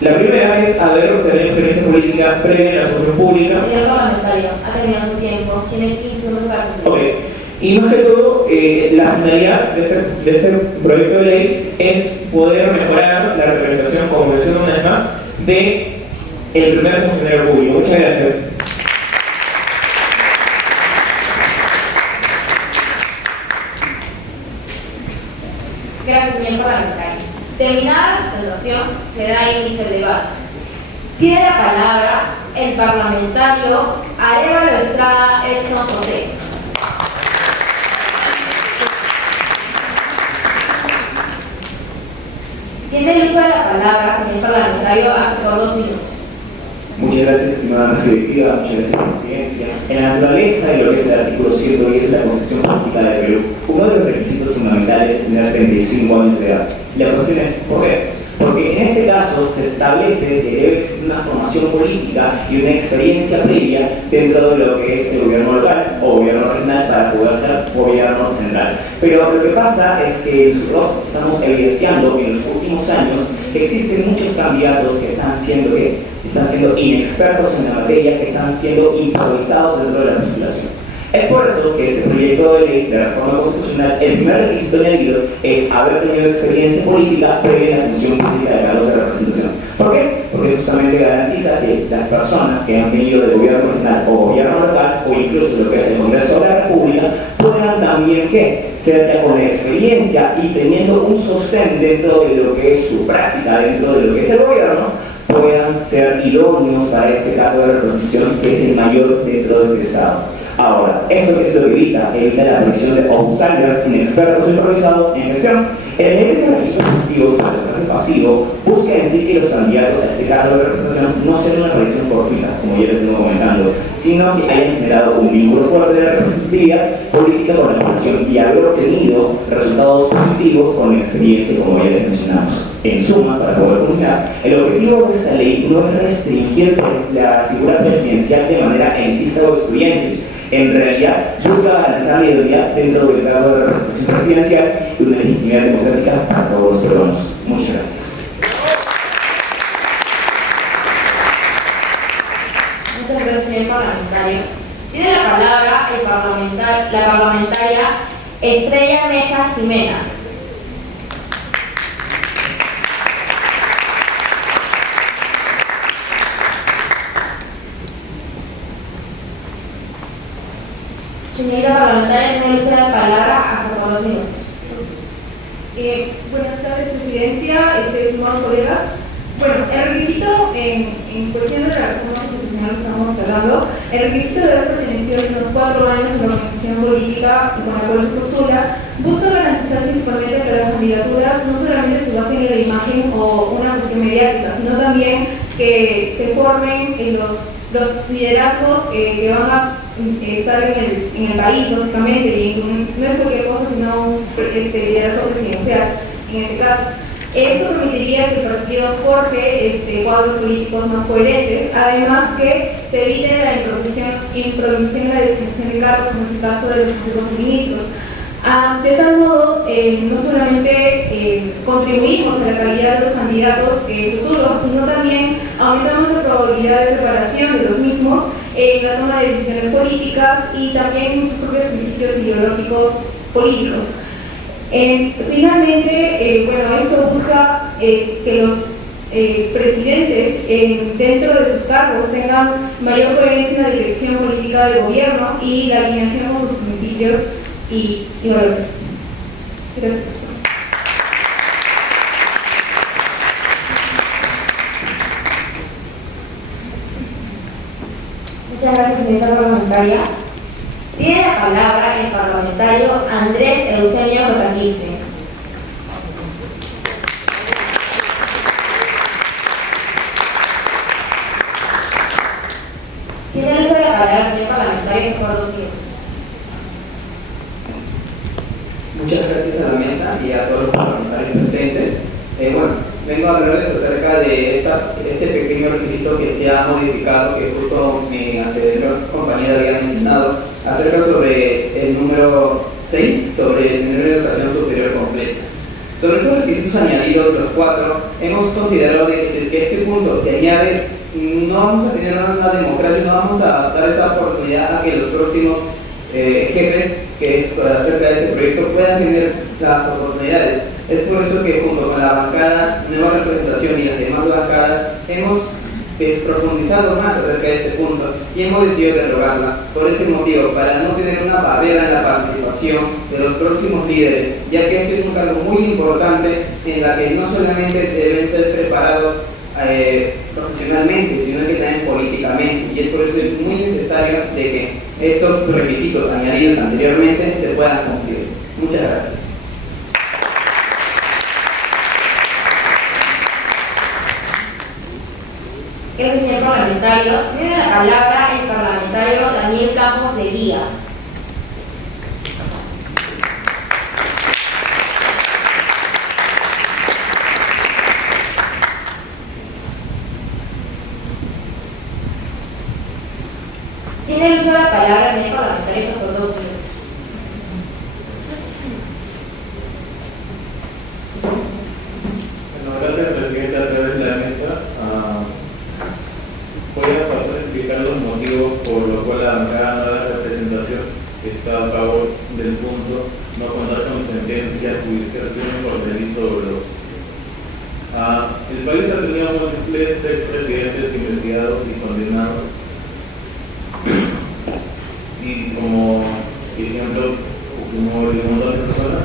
La primera es haber tenido experiencia política previa en la función pública. Señor parlamentario, ha terminado su tiempo, tiene 15 minutos para cumplir. Ok. Y más que todo, la finalidad de este proyecto de ley es poder mejorar la representación, como menciono una vez más, de el primer funcionario público. Muchas gracias. Gracias, señor parlamentario. Terminada la presentación, se da inicio al debate. Tiene la palabra el parlamentario Arévalo Estrada Edson José. Tiene el uso de la palabra, señor parlamentario, hasta por 2 minutos. Muchas gracias, estimada mesa directiva, muchas gracias, presidencia. En la naturaleza y lo que es el artículo 110 de la Constitución Política de Perú, uno de los requisitos fundamentales es tener 35 años de edad. La cuestión es, ¿por qué? Porque en este caso se establece que debe existir una formación política y una experiencia previa dentro de lo que es el gobierno local o gobierno regional para poder ser gobierno central. Pero lo que pasa es que nosotros estamos evidenciando que en los últimos años existen muchos candidatos que están siendo inexpertos en la materia, que están siendo improvisados dentro de la postulación. Es por eso que este proyecto de ley de reforma constitucional, el primer requisito añadido es haber tenido experiencia política previa en la función pública de cargos de representación. ¿Por qué? Porque justamente garantiza que las personas que han venido del gobierno regional o gobierno local, o incluso lo que es el Congreso de la República, puedan también ser ya con experiencia y teniendo un sostén dentro de lo que es su práctica, dentro de lo que es el gobierno, puedan ser idóneos para este cargo de representación que es el mayor dentro de este Estado. Ahora, ¿esto qué es lo que evita? Evita la aparición de outsiders inexpertos o improvisados en gestión. El nivel de ejercicios positivos, el porcentaje pasivo, busca en sí que los candidatos a este cargo de representación no sean una aparición fortuita, como ya les vengo comentando, sino que hayan generado un vínculo fuerte de representatividad política con la población y haber obtenido resultados positivos con experiencia, como ya les mencionamos. En suma, para poder culminar, el objetivo de esta ley no es restringir la figura presidencial de manera elitista o excluyente. En realidad, busca garantizar la idoneidad dentro del cargo de representación presidencial y una legitimidad democrática para todos los peruanos. Muchas gracias. Muchas gracias, señor parlamentario. Tiene la palabra la parlamentaria Estrella Mesa Jimena. Señorita parlamentaria, tiene uso de la palabra hasta por 2 minutos. Buenas tardes, Presidencia, estimados colegas. Bueno, el requisito en cuestión de la reforma constitucional que estamos hablando, el requisito de haber pertenecido en los 4 años a la organización política y con la cual se postula, busca garantizar principalmente que las candidaturas no solamente se basen en la imagen o una cuestión mediática, sino también que se formen en los liderazgos que van a estar en el país, básicamente, y no es cualquier cosa, sino un liderazgo presidencial, en este caso. Esto permitiría que el partido forje cuadros políticos más coherentes, además que se evite la improvisación y la designación de cargos, como es el caso de los consejos de ministros. De tal modo, no solamente contribuimos a la calidad de los candidatos futuros, sino también aumentamos la probabilidad de preparación de los mismos en la toma de decisiones políticas y también en sus propios principios ideológicos políticos. Finalmente, esto busca que los presidentes dentro de sus cargos tengan mayor coherencia en la dirección política del gobierno y la alineación con sus principios y valores. Gracias. Muchas gracias, señorita parlamentaria. Tiene la palabra el parlamentario Andrés Eugenio Rotaquiste. Tiene el uso de la palabra, señor parlamentario, por 2 minutos. Muchas gracias a la mesa y a todos los parlamentarios presentes. Vengo a hablarles acerca de este pequeño requisito que se ha modificado, que justo mi anterior compañera había mencionado, acerca sobre el número 6, sobre el nivel de educación superior completa. Sobre estos requisitos añadidos, los 4, hemos considerado que si es que a este punto se añade, no vamos a tener una democracia, no vamos a dar esa oportunidad a que los próximos jefes que acerca de este proyecto puedan tener las oportunidades. Es por eso que junto con la bancada Nueva Representación y las demás bancadas hemos profundizado más acerca de este punto y hemos decidido derogarla por ese motivo, para no tener una barrera en la participación de los próximos líderes, ya que este es un cargo muy importante en la que no solamente deben ser preparados profesionalmente, sino que también políticamente, y es por eso es muy necesario de que estos requisitos añadidos anteriormente se puedan cumplir. Muchas gracias. El señor parlamentario, tiene la palabra el parlamentario Daniel Campos de Guía. Tiene el uso de la palabra, señor parlamentario, por 2 minutos. Bueno, gracias, presidente, a través de la mesa. Voy a pasar a explicar los motivos por los cuales la bancada no da representación está a favor del punto no contar con sentencia judicial firme por delito doloso. El país ha tenido múltiples expresidentes investigados y condenados, y como ejemplo Fujimori y un montón de personas,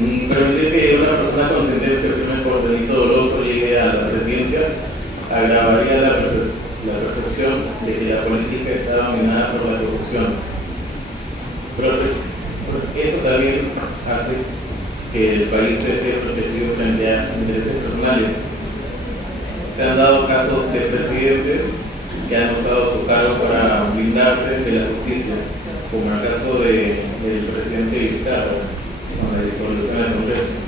y permitir que una persona con sentencia firme por delito doloso llegue a la presidencia agravaría la percepción de que la política está dominada por la corrupción. Pero eso también hace que el país sea protegido frente a intereses personales. Se han dado casos de presidentes que han usado su cargo para blindarse de la justicia, como el caso del presidente Vizcarra, con la disolución del Congreso.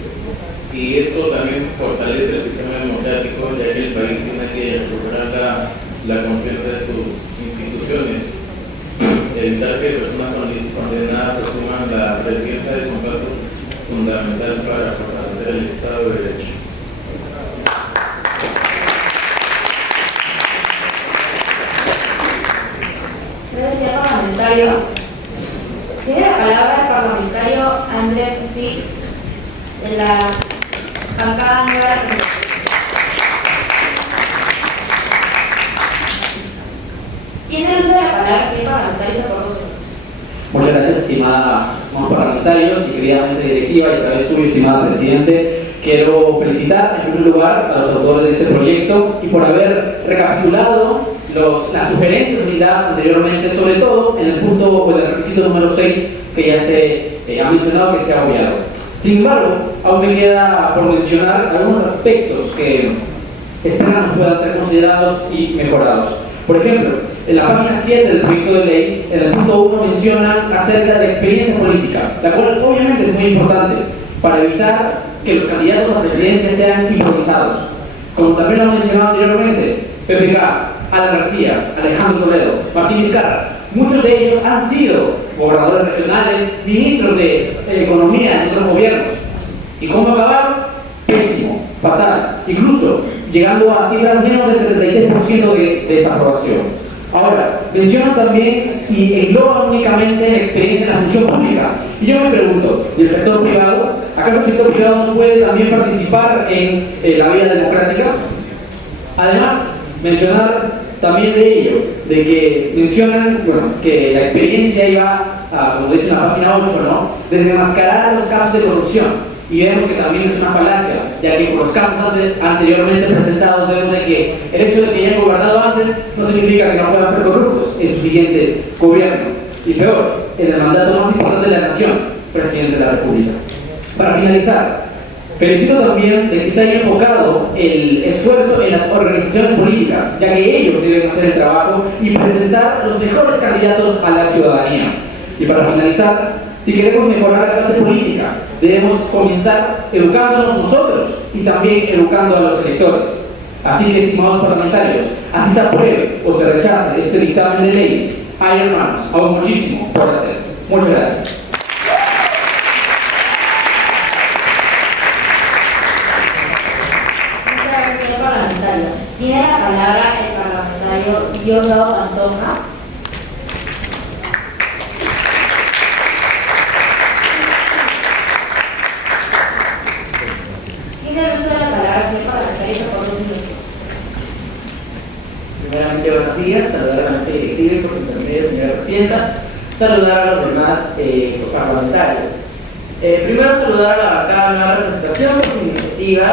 Y esto también fortalece el sistema democrático, ya que el país tiene que recuperar la confianza de sus instituciones. Evitar que personas condenadas asuman la presidencia es un paso fundamental para fortalecer el Estado de Derecho. Gracias, señor parlamentario. Tiene la palabra el parlamentario Andrés Fick, de la bancada Nueva República. Tiene el uso de la palabra, señor parlamentario, por 2 minutos. Muchas gracias, estimados parlamentarios y querida mesa directiva, y a través suyo, estimada presidente, quiero felicitar en primer lugar a los autores de este proyecto y por haber recapitulado las sugerencias brindadas anteriormente, sobre todo en el punto o en el requisito número 6 que ya se ha mencionado, que se ha obviado. Sin embargo, aún me queda por mencionar algunos aspectos que esperamos puedan ser considerados y mejorados. Por ejemplo, en la página 7 del proyecto de ley, en el punto 1 mencionan acerca de la experiencia política, la cual obviamente es muy importante para evitar que los candidatos a presidencia sean improvisados. Como también lo he mencionado anteriormente, PPK, Alan García, Alejandro Toledo, Martín Vizcarra, muchos de ellos han sido gobernadores regionales, ministros de Economía en otros gobiernos. ¿Y cómo acabaron? Pésimo, fatal, incluso llegando a cifras menos del 76% de desaprobación. Ahora, mencionan también y engloban únicamente la experiencia en la función pública. Y yo me pregunto, ¿y el sector privado? ¿Acaso el sector privado no puede también participar en la vida democrática? Además, mencionar también de ello, de que mencionan que la experiencia iba a, como dice en la página 8, ¿no?, desenmascarar los casos de corrupción. Y vemos que también es una falacia, ya que por los casos anteriormente presentados vemos de que el hecho de que hayan gobernado antes no significa que no puedan ser corruptos en su siguiente gobierno. Y peor, en el mandato más importante de la nación, presidente de la República. Para finalizar, felicito también de que se haya enfocado el esfuerzo en las organizaciones políticas, ya que ellos deben hacer el trabajo y presentar los mejores candidatos a la ciudadanía. Y para finalizar, si queremos mejorar la clase política, debemos comenzar educándonos nosotros y también educando a los electores. Así que, estimados parlamentarios, así se apruebe o se rechace este dictamen de ley, hay, hermanos, aún muchísimo por hacer. Muchas gracias. Muchas gracias, señor parlamentario. Tiene la palabra el parlamentario Diosdado Pantoja. Primeramente, buenos días, saludar a la mesa directiva y por su intermedio, señora presidenta, saludar a los demás parlamentarios. Primero, saludar a la bancada Nueva Representación por su iniciativa.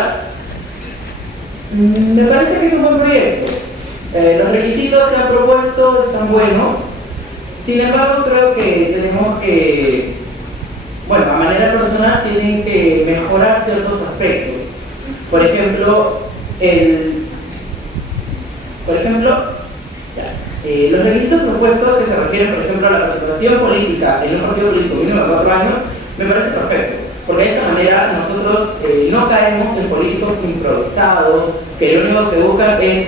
Me parece que es un buen proyecto. Los requisitos que han propuesto están buenos. Sin embargo, creo que tenemos que, bueno, a manera personal, tienen que mejorar ciertos aspectos. Por ejemplo, los requisitos propuestos que se refieren, por ejemplo, a la participación política en un partido político mínimo de 4 años, me parece perfecto. porque de esta manera nosotros no caemos en políticos improvisados que lo único que buscan es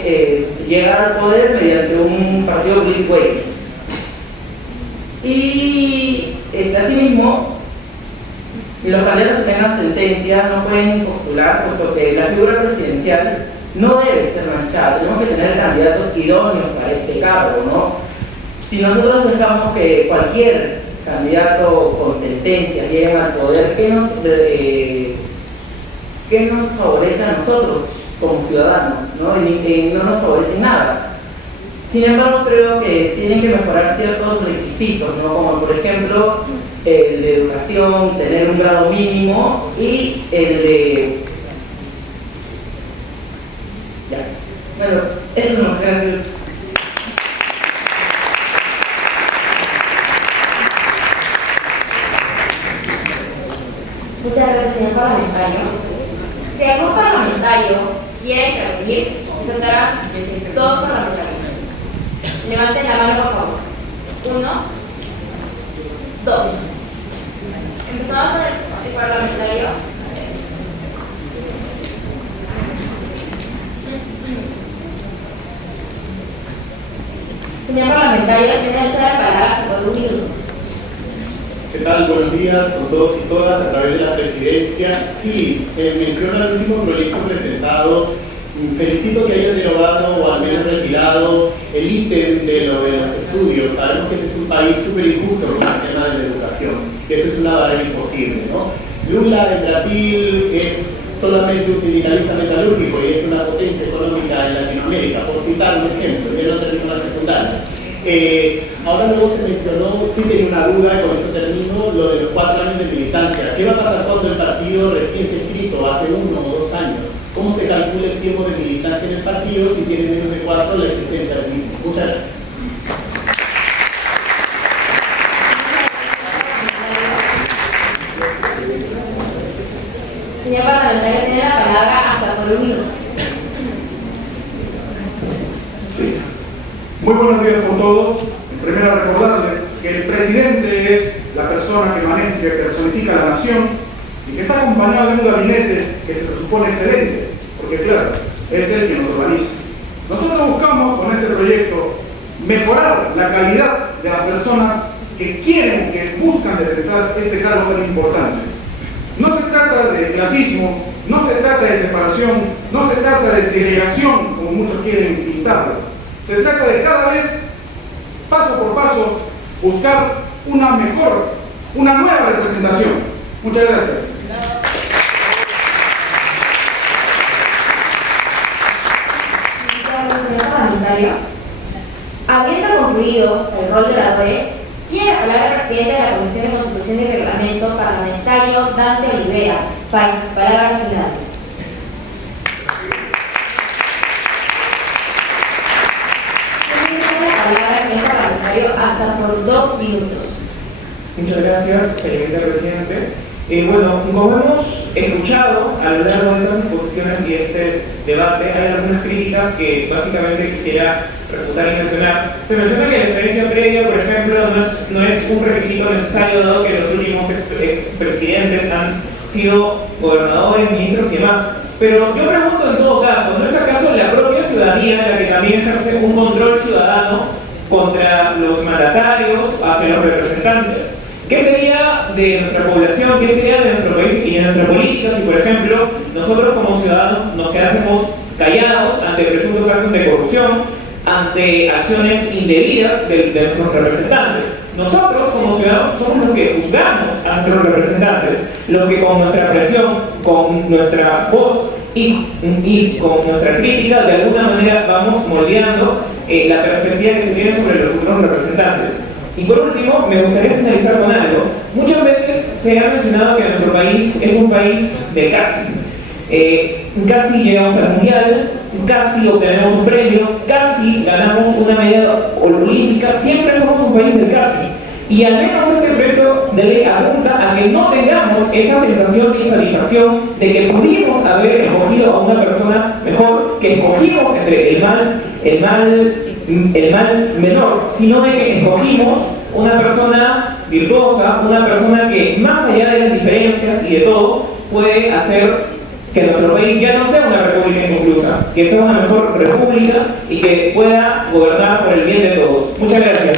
llegar al poder mediante un partido político X. Y asimismo, los candidatos que tengan sentencia no pueden postular, puesto que la figura presidencial no debe ser manchada. Tenemos que tener candidatos idóneos para este cargo, ¿no? Si nosotros dejamos que cualquier candidato con sentencia llegue al poder, ¿qué nos favorece a nosotros como ciudadanos? ¿No? No nos favorece nada. Sin embargo, creo que tienen que mejorar ciertos requisitos, ¿no? Como por ejemplo el de educación, tener un grado mínimo, y el de... Ya. Bueno, eso es lo que quiero decir. Muchas gracias, señor parlamentario. Si algún parlamentario quiere intervenir, se tratarán dos parlamentarios. Levanten la mano, por favor. 1, 2. Empezamos con el parlamentario. Señor parlamentario, tiene usted la palabra por 1 minuto. ¿Qué tal? Buenos días con todos y todas a través de la presidencia. Sí, menciono al último proyecto presentado. Felicito que hayan derogado o al menos retirado el ítem de lo de los estudios. Sabemos que este es un país súper injusto con el tema de la educación. Eso es una barrera imposible, ¿no? Lula en Brasil es solamente un sindicalista metalúrgico y es una potencia económica en Latinoamérica, por citar un ejemplo. Yo no termino la secundaria. Ahora luego se mencionó, sí tenía una duda, y con esto termino, lo de los 4 años de militancia. ¿Qué va a pasar cuando el partido recién se inscrito, hace 1 o 2 años? ¿Cómo se calcula el tiempo de militancia en el partido si tiene menos de 4 la existencia del mismo? Muchas gracias. Señor parlamentario, tiene la palabra hasta por 1 minuto. Muy buenos días con todos. Primero recordarles que el presidente es la persona que personifica la nación y que está acompañado de un gabinete que se presupone excelente, porque claro, es él quien nos organiza. Nosotros buscamos con este proyecto mejorar la calidad de las personas que quieren, que buscan detentar este cargo tan importante. No se trata de clasismo, no se trata de separación, no se trata de segregación, como muchos quieren pintarlo. Se trata de cada vez, paso por paso, buscar una nueva representación. Muchas gracias. Señor parlamentario, habiendo concluido el rol de la ROE, tiene la palabra el presidente de la Comisión de Constitución y Reglamento parlamentario, Dante Olivera, para sus palabras finales. Hasta por 2 minutos. Muchas gracias, señorita Presidente. Bueno, como hemos escuchado a lo largo de estas exposiciones y este debate, hay algunas críticas que básicamente quisiera refutar y mencionar. Se menciona que la experiencia previa, por ejemplo, no es un requisito necesario, dado que los últimos expresidentes han sido gobernadores, ministros y demás. Pero yo pregunto en todo caso, ¿no es acaso la propia ciudadanía la que también ejerce un control ciudadano contra los mandatarios, hacia los representantes? ¿Qué sería de nuestra población, qué sería de nuestro país y de nuestra política si, por ejemplo, nosotros como ciudadanos nos quedásemos callados ante presuntos actos de corrupción, ante acciones indebidas de nuestros representantes? Nosotros como ciudadanos somos los que juzgamos a nuestros representantes, los que con nuestra presión, con nuestra voz y con nuestra crítica de alguna manera vamos moldeando la perspectiva que se tiene sobre los futuros representantes. Y por último, me gustaría finalizar con algo. Muchas veces se ha mencionado que nuestro país es un país de casi. Casi llegamos al mundial, casi obtenemos un premio, casi ganamos una medalla olímpica, siempre somos un país de casi. Y al menos este proyecto de ley apunta a que no tengamos esa sensación de insatisfacción de que pudimos haber escogido a una persona mejor, que escogimos entre el mal menor, sino de que escogimos una persona virtuosa, una persona que más allá de las diferencias y de todo, puede hacer que nuestro país ya no sea una república inconclusa, que sea una mejor república y que pueda gobernar por el bien de todos. Muchas gracias.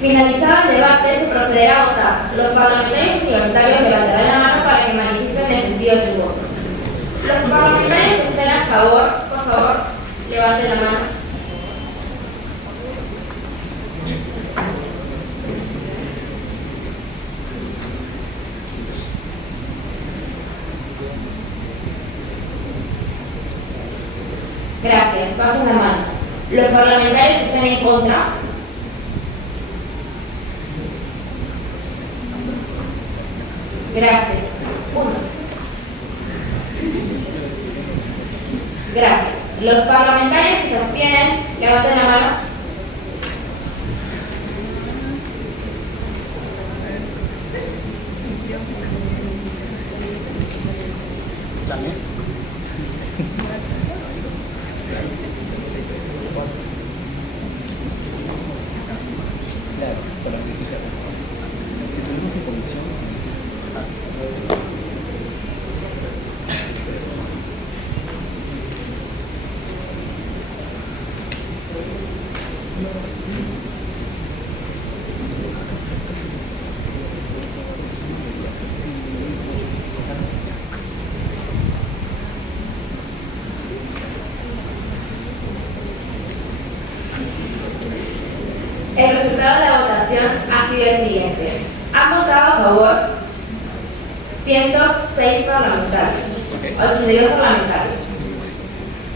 Finalizado el debate, se procederá a votar. Los parlamentarios universitarios levantarán la mano para que manifiesten el sentido de su voto. Los parlamentarios que estén a favor, por favor, levanten la mano. Gracias, bajen la mano. Los parlamentarios que estén en contra. Gracias. Uno. Gracias. Los parlamentarios que se abstienen, levanten la mano. El resultado de la votación ha sido el siguiente. Han votado a favor 106 parlamentarios, 82 parlamentarios.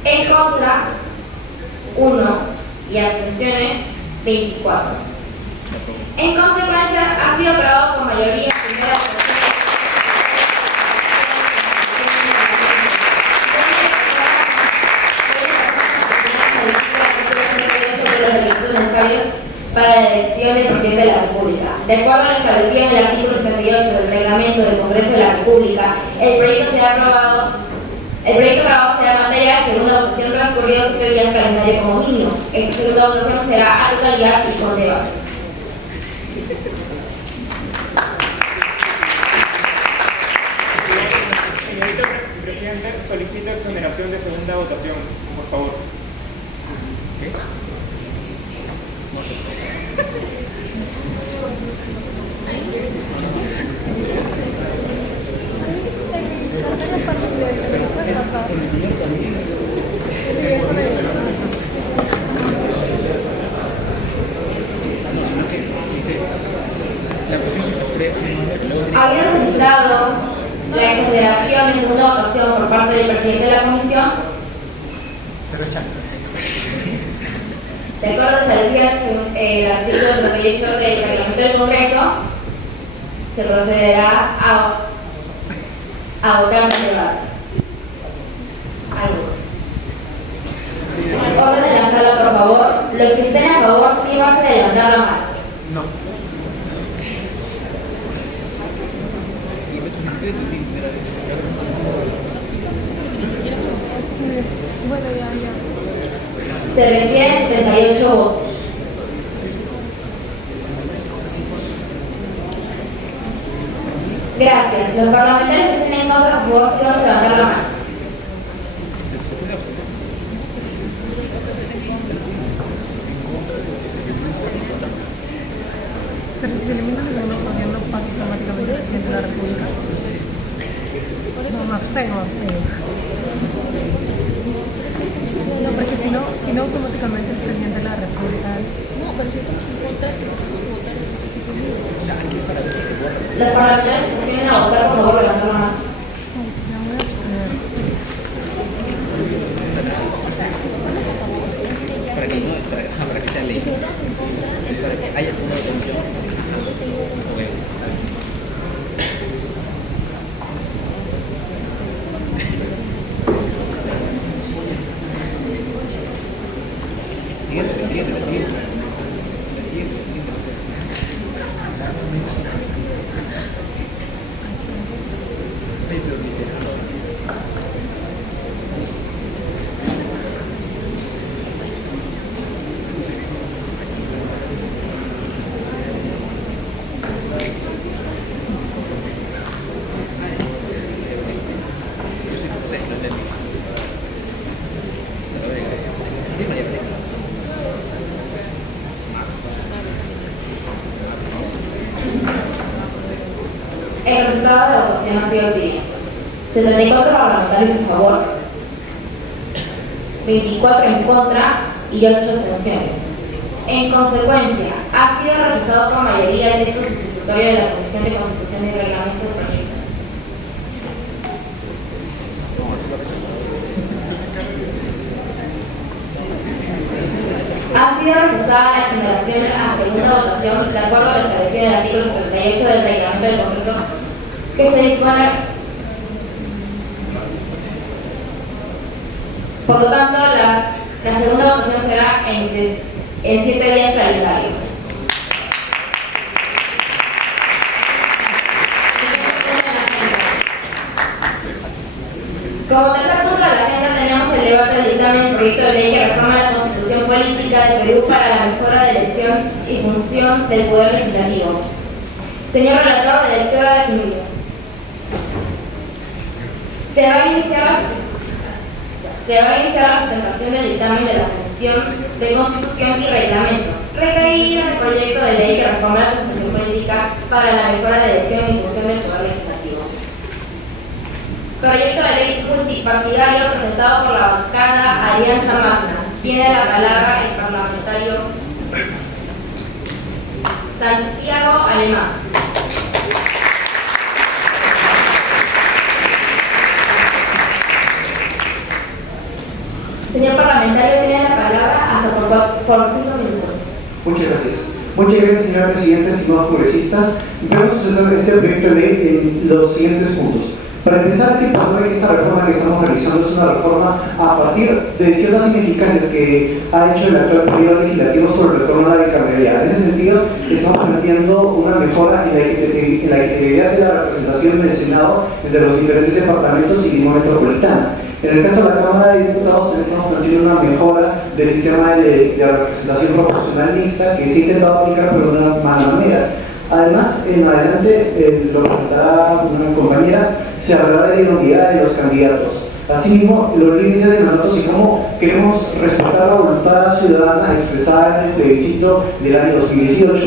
En contra, 1 y abstenciones, 24. En consecuencia, ha sido aprobado por mayoría primera. Para la elección del presidente de la República. De acuerdo a lo establecido en el artículo 68 del reglamento del Congreso de la República, el proyecto aprobado será materia de segunda votación transcurridos 7 días calendario como mínimo. Esta segunda votación será a totalidad y con debate. Señorita Presidente, solicito exoneración de segunda votación, por favor. ¿Qué? Había solicitado la exoneración en segunda votación por parte del presidente de la comisión. Se rechaza. De acuerdo a el artículo 38 del reglamento del Congreso, se procederá a votar en el debate. Orden de la sala, por favor. Los que estén a favor, sí vas a levantar la mano. No. Se requieren 78 votos. Gracias. Los parlamentarios que estén en contra, por favor, vamos a levantar la mano. Pero si se elimina el segundo gobierno, pasa automáticamente el presidente de la República. No, me abstengo. No, porque si no automáticamente el presidente de la República. No, pero si estamos en contra, es que se tiene que votar de los Unidos. O sea, aquí es para ver si se vota. Los parlamentarios que tienen a votar, por favor, levantar la mano. Ya voy a abstener. Para que sea ley. Es para que haya segunda votación. El resultado de la votación ha sido el siguiente: 74 parlamentarios a favor, 24 en contra y 8 abstenciones. En consecuencia, ha sido rechazado por mayoría el texto sustitutorio de la Comisión de Constitución y Reglamento del proyecto. Ha sido rechazada la exoneración a segunda votación de acuerdo a lo establecido en el artículo 78 del Reglamento del Congreso, que se dispone. Por lo tanto, la segunda votación será en 7 días calendarios. Como tercer punto de la agenda tenemos el debate del dictamen del proyecto de ley que reforma la Constitución Política del Perú para la mejora de elección y función del Poder Legislativo. Señor relator, ¿de qué hora es el minuto? Se va a iniciar la presentación del dictamen de la Comisión de Constitución y Reglamento, recaída en el proyecto de ley que reforma la Constitución Política para la mejora de elección y función del Poder Legislativo. Proyecto de ley multipartidario presentado por la bancada Alianza Magna. Tiene la palabra el parlamentario Santiago Alemán. Señor parlamentario, tiene la palabra hasta por 5 minutos. Muchas gracias. Muchas gracias, señora presidenta, estimados congresistas. Vamos a centrar este proyecto de ley en los siguientes puntos. Para empezar, es importante que esta reforma que estamos realizando es una reforma a partir de ciertas significancias que ha hecho el actual periodo legislativo sobre el retorno a la bicameralidad. En ese sentido, estamos planteando una mejora en la equidad de la representación del Senado entre los diferentes departamentos y línea metropolitana. En el caso de la Cámara de Diputados, también estamos planteando una mejora del sistema de representación proporcional mixta que se ha intentado aplicar pero de una mala manera. Además, en adelante, lo comentará una compañera, se hablará de la idoneidad de los candidatos. Asimismo, los límites de mandatos y cómo queremos respetar la voluntad ciudadana expresada en el plebiscito del año 2018.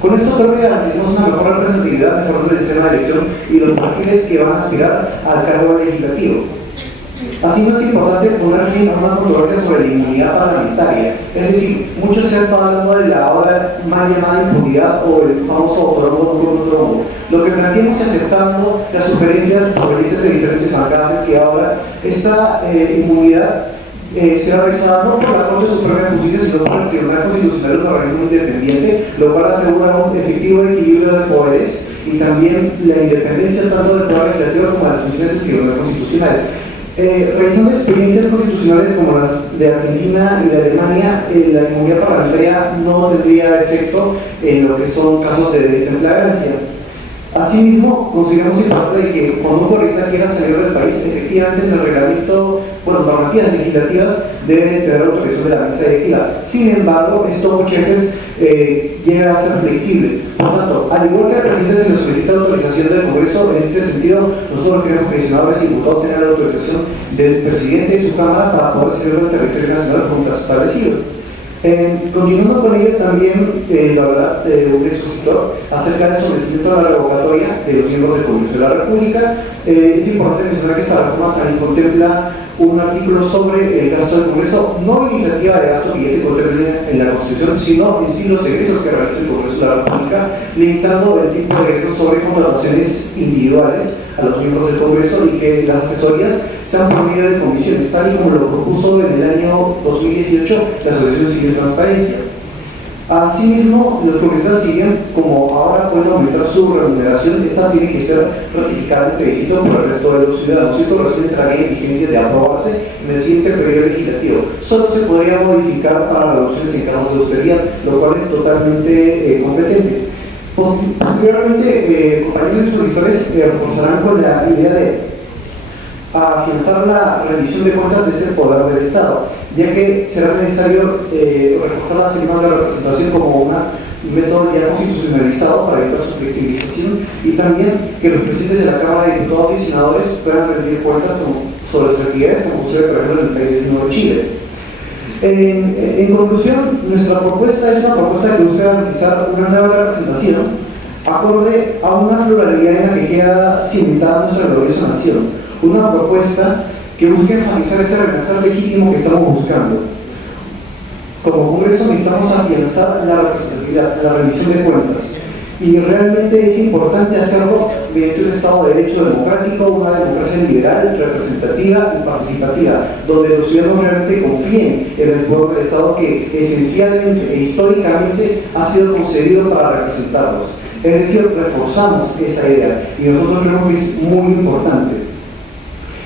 Con esto creo que garantizamos una mejor representatividad, mejorando el sistema de elección y los perfiles que van a aspirar al cargo legislativo. Asimismo, es importante poner fin a una controversia sobre la inmunidad parlamentaria. Es decir, mucho se ha estado hablando de la ahora mal llamada impunidad o el famoso autoromo. Lo que planteamos es aceptando las sugerencias provenientes de diferentes bancadas que ahora esta inmunidad será realizada no por la Corte Suprema de Justicia, sino por el Tribunal Constitucional, un organismo independiente, lo cual asegura un efectivo equilibrio de poderes y también la independencia tanto del Poder Legislativo como de las funciones del Tribunal Constitucional. Revisando experiencias constitucionales como las de Argentina y de Alemania, la inmunidad parlamentaria no tendría efecto en lo que son casos de delito en flagrancia. Asimismo, consideramos importante que cuando un congresista quiera salir del país, efectivamente en el reglamento, normativas legislativas deben tener autorización de la mesa directiva. Sin embargo, esto muchas veces llega a ser flexible. Por tanto, al igual que al presidente se le solicita autorización del Congreso, en este sentido, nosotros queremos que senadores y diputados tengan la autorización del presidente y su Cámara para poder salir del territorio nacional como está establecido. Continuando con ello, también la verdad de un expositor acerca del sometimiento a la revocatoria de los miembros del Congreso de la República. Es importante mencionar que esta reforma también contempla un artículo sobre el gasto del Congreso, no iniciativa de gasto que ya se contempla en la Constitución, sino en sí los egresos que realiza el Congreso de la República, limitando el tipo de egresos sobre contrataciones individuales a los miembros del Congreso y que las asesorías sean por medio de comisiones, tal y como lo propuso en el año 2018 la Asociación Civil de Transparencia. Asimismo, los congresistas siguen, como ahora pueden aumentar su remuneración, esta tiene que ser ratificada en plebiscito por el resto de los ciudadanos. Esto recién entraría en vigencia de aprobarse en el siguiente periodo legislativo. Solo se podría modificar para reducciones en casos de austeridad, lo cual es totalmente competente. Posteriormente, compañeros expositores reforzarán con la idea de afianzar la rendición de cuentas de este poder del Estado, ya que será necesario reforzar las esquemas de representación como un método ya constitucionalizado para evitar su flexibilización y también que los presidentes de la Cámara de Diputados y Senadores puedan rendir cuentas sobre sus actividades, como sucede por ejemplo en el país vecino de Chile. En conclusión, nuestra propuesta es una propuesta que busca garantizar una nueva representación acorde a una pluralidad en la que queda cimentada nuestra gloriosa nación. Una propuesta que busca enfatizar ese reemplazar legítimo que estamos buscando. Como Congreso necesitamos afianzar la representatividad, la rendición de cuentas. Y realmente es importante hacerlo mediante un Estado de Derecho democrático, una democracia liberal, representativa y participativa, donde los ciudadanos realmente confíen en el poder del Estado que esencialmente e históricamente ha sido concebido para representarlos. Es decir, reforzamos esa idea y nosotros creemos que es muy importante.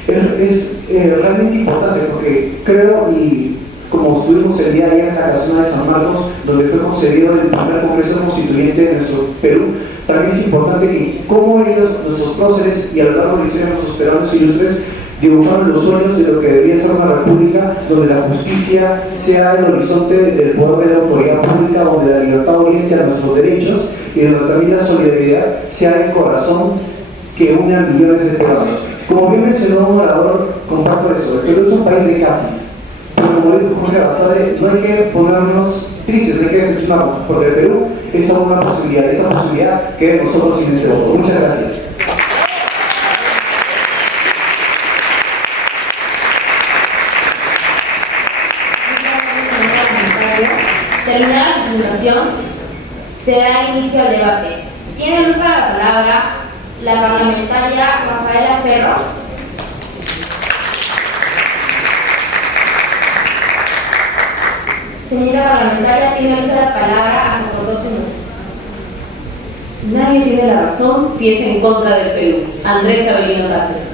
Es realmente importante porque creo, y como estuvimos el día de ayer en la casona de San Marcos, donde fue concebido el primer Congreso Constituyente de nuestro Perú, también es importante que como ellos, nuestros próceres y a lo largo de la historia de nuestros peruanos ilustres, dibujaron los sueños de lo que debería ser una república donde la justicia sea el horizonte del poder de la autoridad pública, donde la libertad oriente a nuestros derechos y donde también la solidaridad sea el corazón que une a millones de peruanos. Como bien mencionó un orador, comparto eso, el Perú es un país de casas. Pero como dijo Jorge Basadre, no hay que ponernos tristes, no hay que decepcionarnos, porque el Perú es aún una posibilidad, esa posibilidad que nosotros en este voto. Muchas gracias. Terminada la presentación, se da inicio al debate. Tiene el uso de la palabra la parlamentaria Rafaela Ferro. Señora parlamentaria, tiene el uso de la palabra hasta por 2 minutos. Nadie tiene la razón si es en contra del Perú. Andrés Avelino Cáceres.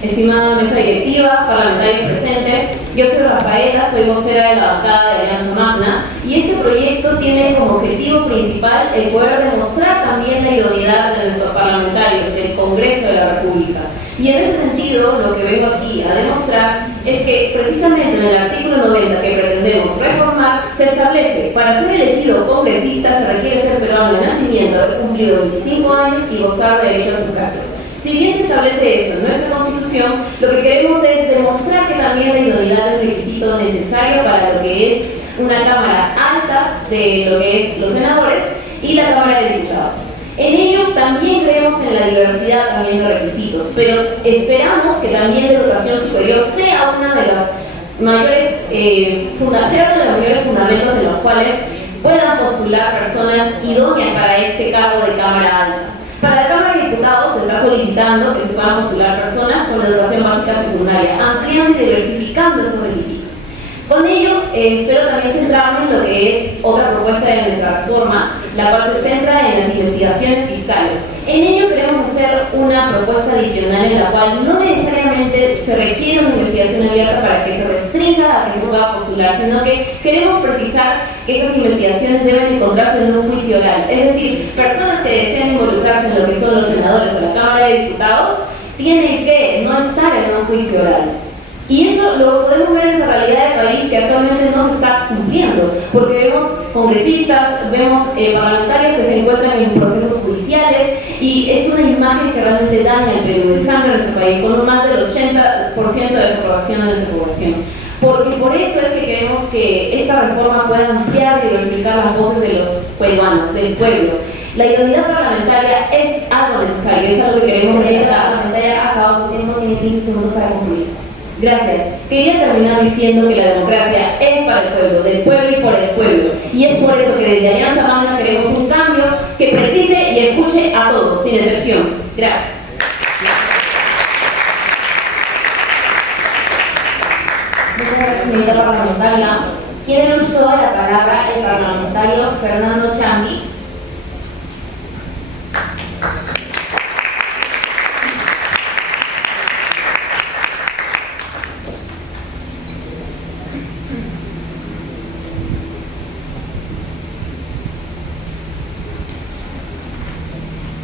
Estimada mesa directiva, parlamentarios presentes, yo soy Rafaela, soy vocera de la bancada de Alianza Magna y este proyecto tiene como objetivo principal el poder demostrar también la idoneidad de nuestros parlamentarios del Congreso de la República. Y en ese sentido, lo que vengo aquí a demostrar es que precisamente en el artículo 90 que pretendemos reformar, se establece, para ser elegido congresista se requiere ser peruano de nacimiento, haber cumplido 25 años y gozar de derecho a sufragio. Si bien se establece esto en nuestra Constitución, lo que queremos es demostrar que también la idoneidad es requisito necesario para lo que es una Cámara alta de lo que es los senadores y la Cámara de Diputados. En ello también creemos en la diversidad también de requisitos, pero esperamos que también la educación superior sea una de las mayores, fundamentos en los cuales puedan postular personas idóneas para este cargo de Cámara alta. Para la Cámara de Diputados se está solicitando que se puedan postular personas con educación básica secundaria, ampliando y diversificando esos requisitos. Con ello, espero también centrarme en lo que es otra propuesta de nuestra reforma, la cual se centra en las investigaciones fiscales. En ello queremos hacer una propuesta adicional en la cual no necesariamente se requiere una investigación abierta para que se restrinja a que se pueda postular, sino que queremos precisar que estas investigaciones deben encontrarse en un juicio oral. Es decir, personas que deseen involucrarse en lo que son los senadores o la Cámara de Diputados tienen que no estar en un juicio oral. Y eso lo podemos ver en esa realidad del país que actualmente no se está cumpliendo, porque vemos congresistas, vemos parlamentarios que se encuentran en procesos judiciales y es una imagen que realmente daña al Perú, desangra a nuestro país, con más del 80% de desaprobación de nuestra población. Porque por eso es que queremos que esta reforma pueda ampliar y diversificar las voces de los peruanos, del pueblo. La idoneidad parlamentaria es algo necesario, es algo que queremos resaltar. La parlamentaria ha acabado su tiempo, tiene 15 segundos para concluir. Gracias. Quería terminar diciendo que la democracia es para el pueblo, del pueblo y por el pueblo. Y es por eso que desde Alianza Magna queremos un cambio que precise y escuche a todos, sin excepción. Gracias. Muchas gracias, señorita parlamentaria. Tiene el uso de la palabra el parlamentario Fernando Chambi.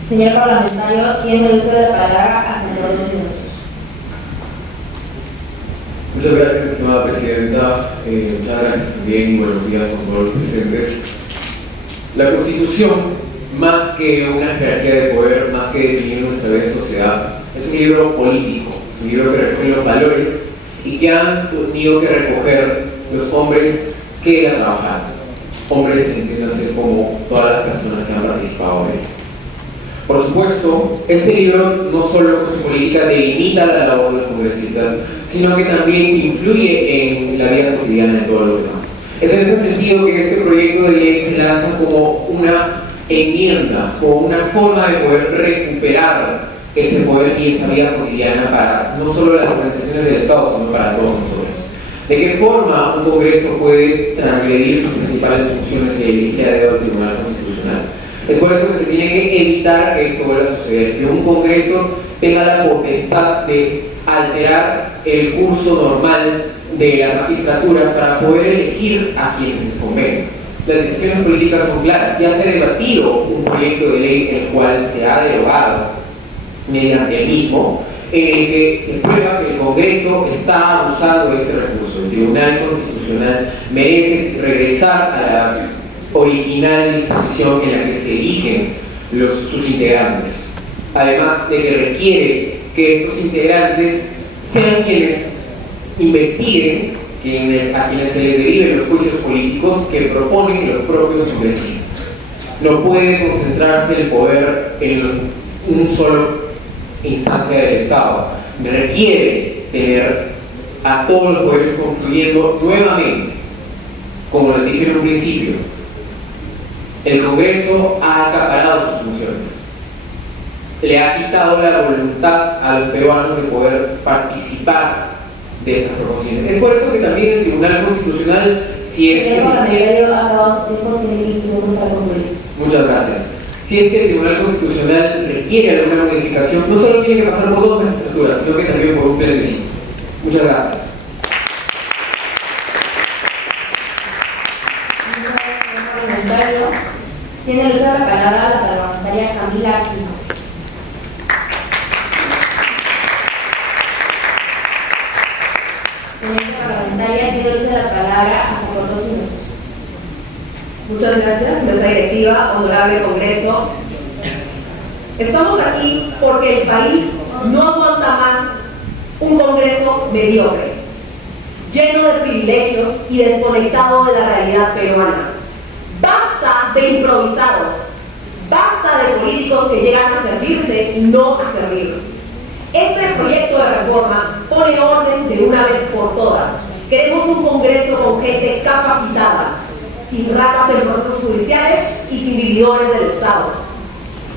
Señor parlamentario, tiene el uso de la palabra hasta por 2 minutos. Muchas gracias, estimada presidenta. Muchas gracias también y buenos días a todos los presentes. La Constitución, más que una jerarquía de poder, más que definir nuestra vida en sociedad, es un libro político, es un libro que recoge los valores y que han tenido que recoger los hombres que la trabajaron. Hombres, entiéndase como todas las personas que han participado en ella. Por supuesto, este libro no solo con su política delimita la labor de los congresistas, sino que también influye en la vida cotidiana de todos los demás. Es en ese sentido que este proyecto de ley se lanza como una enmienda, como una forma de poder recuperar ese poder y esa vida cotidiana para no solo las organizaciones del Estado, sino para todos nosotros. ¿De qué forma un Congreso puede transgredir sus principales funciones y elegir a dedo al Tribunal Constitucional? Es por eso que se tiene que evitar que esto vuelva a suceder, que un Congreso tenga la potestad de alterar el curso normal de las magistraturas para poder elegir a quienes les convenga. Las decisiones políticas son claras. Ya se ha debatido un proyecto de ley el cual se ha derogado mediante el mismo, en el que se prueba que el Congreso está abusando de este recurso. El Tribunal Constitucional merece regresar a la original disposición en la que se eligen sus integrantes. Además de que requiere que estos integrantes sean quienes investiguen, a quienes se les deriven los juicios políticos que proponen los propios congresistas. No puede concentrarse el poder en un solo instancia del Estado. Requiere tener a todos los poderes confluyendo nuevamente, como les dije en un principio. El Congreso ha acaparado sus funciones, le ha quitado la voluntad a los peruanos de poder participar de esas proposiciones. Es por eso que también el Tribunal Constitucional, si es que muchas gracias. Si es que el Tribunal Constitucional requiere alguna modificación, no solo tiene que pasar por dos magistraturas, sino que también por un plebiscito. Muchas gracias. Tiene el uso de la palabra la parlamentaria Camila Aquino. Señora parlamentaria, tiene el uso de la palabra hasta por 2 minutos. Muchas gracias, mesa directiva, honorable Congreso. Estamos aquí porque el país no aguanta más un Congreso mediocre, lleno de privilegios y desconectado de la realidad peruana. Basta de improvisados, basta de políticos que llegan a servirse y no a servir. Este proyecto de reforma pone orden de una vez por todas. Queremos un Congreso con gente capacitada, sin ratas en procesos judiciales y sin vividores del Estado.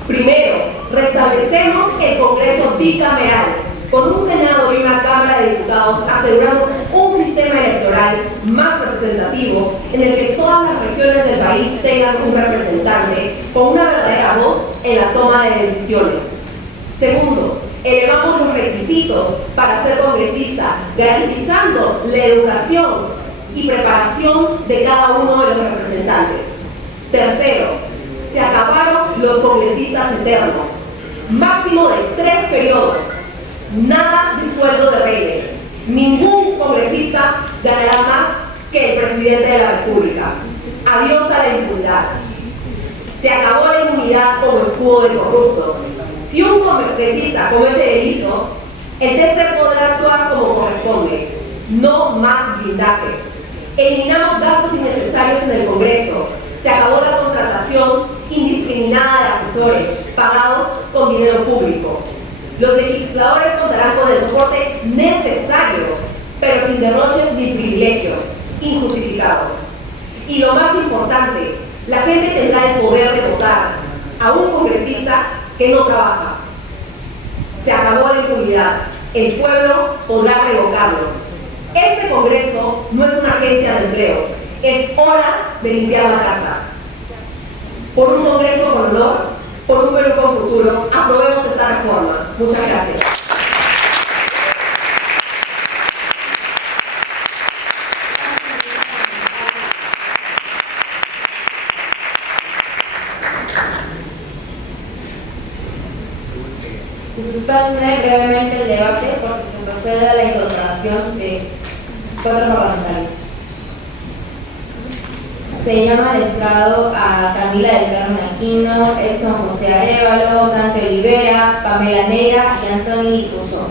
Primero, restablecemos el Congreso bicameral, con un Senado y una Cámara de Diputados asegurando un sistema electoral más representativo en el que todas las regiones del país tengan un representante con una verdadera voz en la toma de decisiones. Segundo, elevamos los requisitos para ser congresista, garantizando la educación y preparación de cada uno de los representantes. Tercero, se acabaron los congresistas eternos, máximo de 3 periodos. Nada de sueldo de reyes. Ningún congresista ganará más que el presidente de la República. Adiós a la impunidad. Se acabó la inmunidad como escudo de corruptos. Si un congresista comete delito, el TC podrá actuar como corresponde. No más blindajes. Eliminamos gastos innecesarios en el Congreso. Se acabó la contratación indiscriminada de asesores pagados con dinero público. Los legisladores contarán con el soporte necesario, pero sin derroches ni privilegios injustificados. Y lo más importante, la gente tendrá el poder de votar a un congresista que no trabaja. Se acabó la impunidad. El pueblo podrá revocarlos. Este Congreso no es una agencia de empleos. Es hora de limpiar la casa. Por un Congreso con honor, por un Perú con futuro, aprobemos esta reforma. Muchas gracias. Se suspende brevemente el debate porque se procede a la incorporación de 4 parlamentarios. Se llama al estrado a Camila del Carmen Aquino, Edson José Arévalo, Dante Olivera, Pamela Neira y Antonio Icuzón.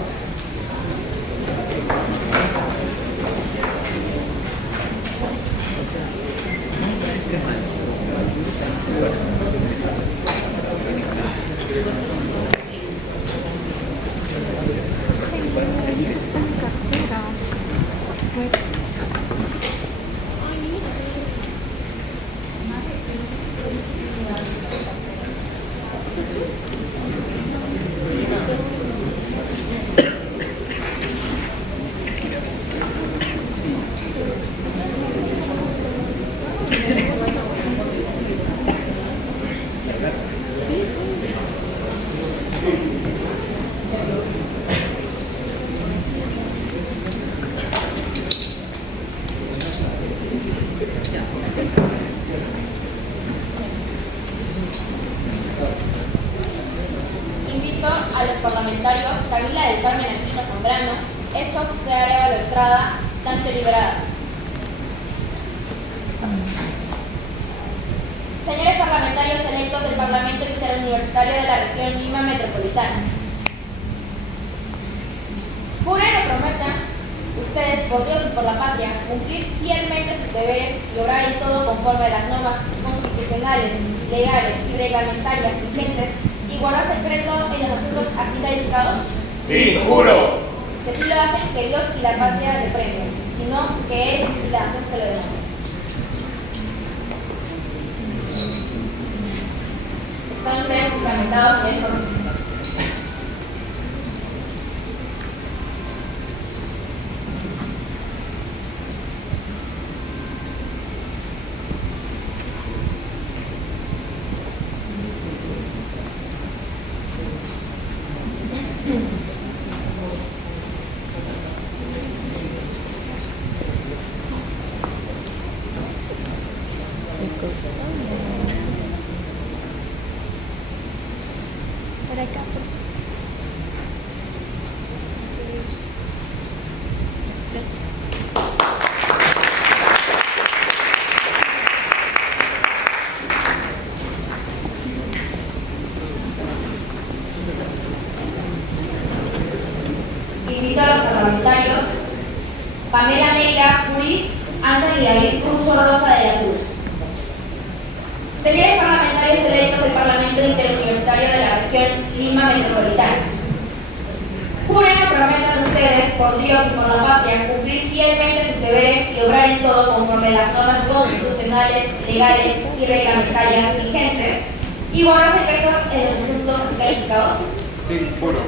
Este man. los parlamentarios Camila del Carmen Aquino Zambrano, Edson José Arevalo Estrada, Dante Liberada. Señores parlamentarios electos del Parlamento Interuniversitario de la Región Lima Metropolitana, juran o prometan ustedes, por Dios y por la patria, cumplir fielmente sus deberes y obrar en todo conforme a las normas constitucionales, legales y reglamentarias vigentes y guardar secreto en los asuntos así calificados? Sí, juro. Que si lo hacen, que Dios y la patria le premien, sino que Él y la nación se lo den. Están ustedes juramentados en esto. Invito a los parlamentarios Pamela Neira Puri, Anthony David Cruz Rosa de la Cruz. Señores parlamentarios electos del Parlamento Interuniversitario de la Región Lima Metropolitana, juren o prometan ustedes, por Dios y por la patria, cumplir fielmente sus deberes y obrar en todo conforme a las normas constitucionales, legales y reglamentarias vigentes y guardar secreto en los asuntos calificados. Sí, juro.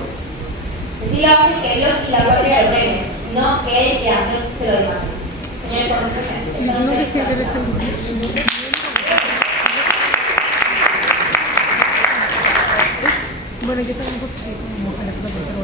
Que si lo hacen, que Dios y la patria lo premien, sino que Él y la nación se lo demandan. Señores, por Bueno, yo también como para hacer la tercera.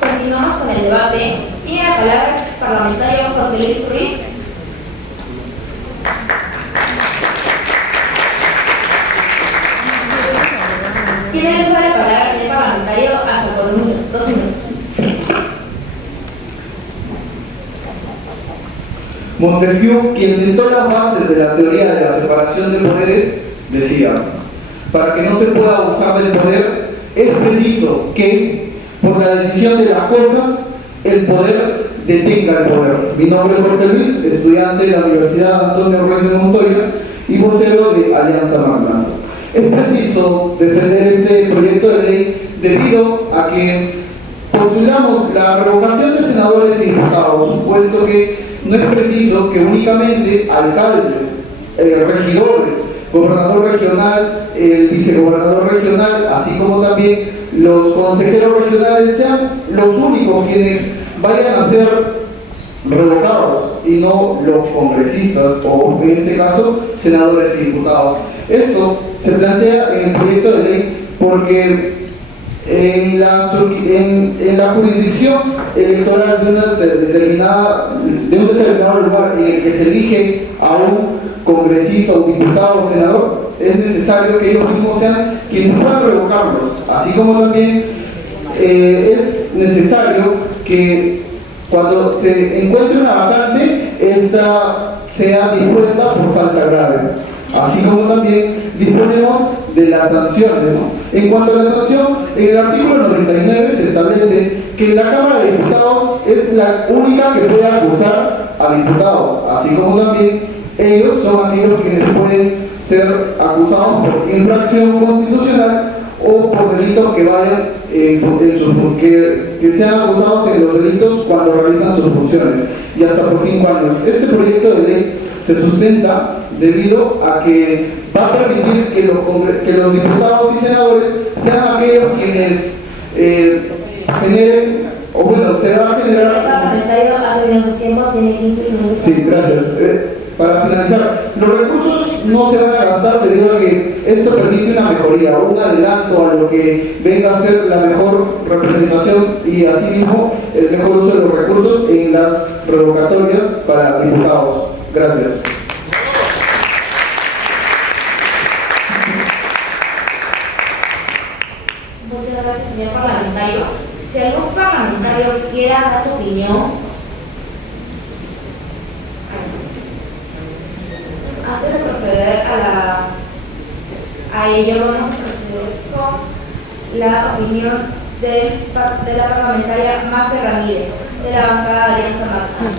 Continuamos con el debate. Tiene la palabra el parlamentario Jorge Luis Ruiz. Tiene el uso de la palabra el parlamentario hasta por 2 minutos. Montesquieu, quien sentó las bases de la teoría de la separación de poderes, decía: para que no se pueda abusar del poder, es preciso que, por la decisión de las cosas, el poder detenga el poder. Mi nombre es Jorge Luis, estudiante de la Universidad Antonio Ruiz de Montoya y vocero de Alianza Magna. Es preciso defender este proyecto de ley debido a que postulamos la revocación de senadores y diputados, puesto que no es preciso que únicamente alcaldes, regidores, gobernador regional, el vicegobernador regional, así como también los consejeros regionales sean los únicos quienes vayan a ser revocados y no los congresistas o en este caso senadores y diputados. Esto se plantea en el proyecto de ley porque en la jurisdicción electoral de un determinado lugar en el que se elige a un congresista, un diputado o senador, es necesario que ellos mismos sean quienes puedan revocarlos, así como también es necesario que cuando se encuentre una vacante, esta sea dispuesta por falta grave. Así como también disponemos de las sanciones, ¿no? En cuanto a la sanción, en el artículo 99 se establece que la Cámara de Diputados es la única que puede acusar a diputados, así como también ellos son aquellos quienes pueden ser acusados por infracción constitucional o por delitos que vayan que sean acusados en los delitos cuando realizan sus funciones. y hasta por 5 años. Este proyecto de ley se sustenta debido a que va a permitir que los diputados y senadores sean aquellos quienes generen, o bueno, se va a generar... El parlamentario ha tenido su tiempo, tiene 15 segundos. Sí, gracias. Para finalizar, los recursos no se van a gastar debido a que esto permite una mejoría, un adelanto a lo que venga a ser la mejor representación y asimismo el mejor uso de los recursos en las revocatorias para diputados. Gracias. Muchas gracias, señor parlamentario. Si algún parlamentario quiera dar su opinión, antes de proceder a ello, vamos a proceder con la opinión de la parlamentaria Magda Ramírez, de la bancada de Alianza Nacional.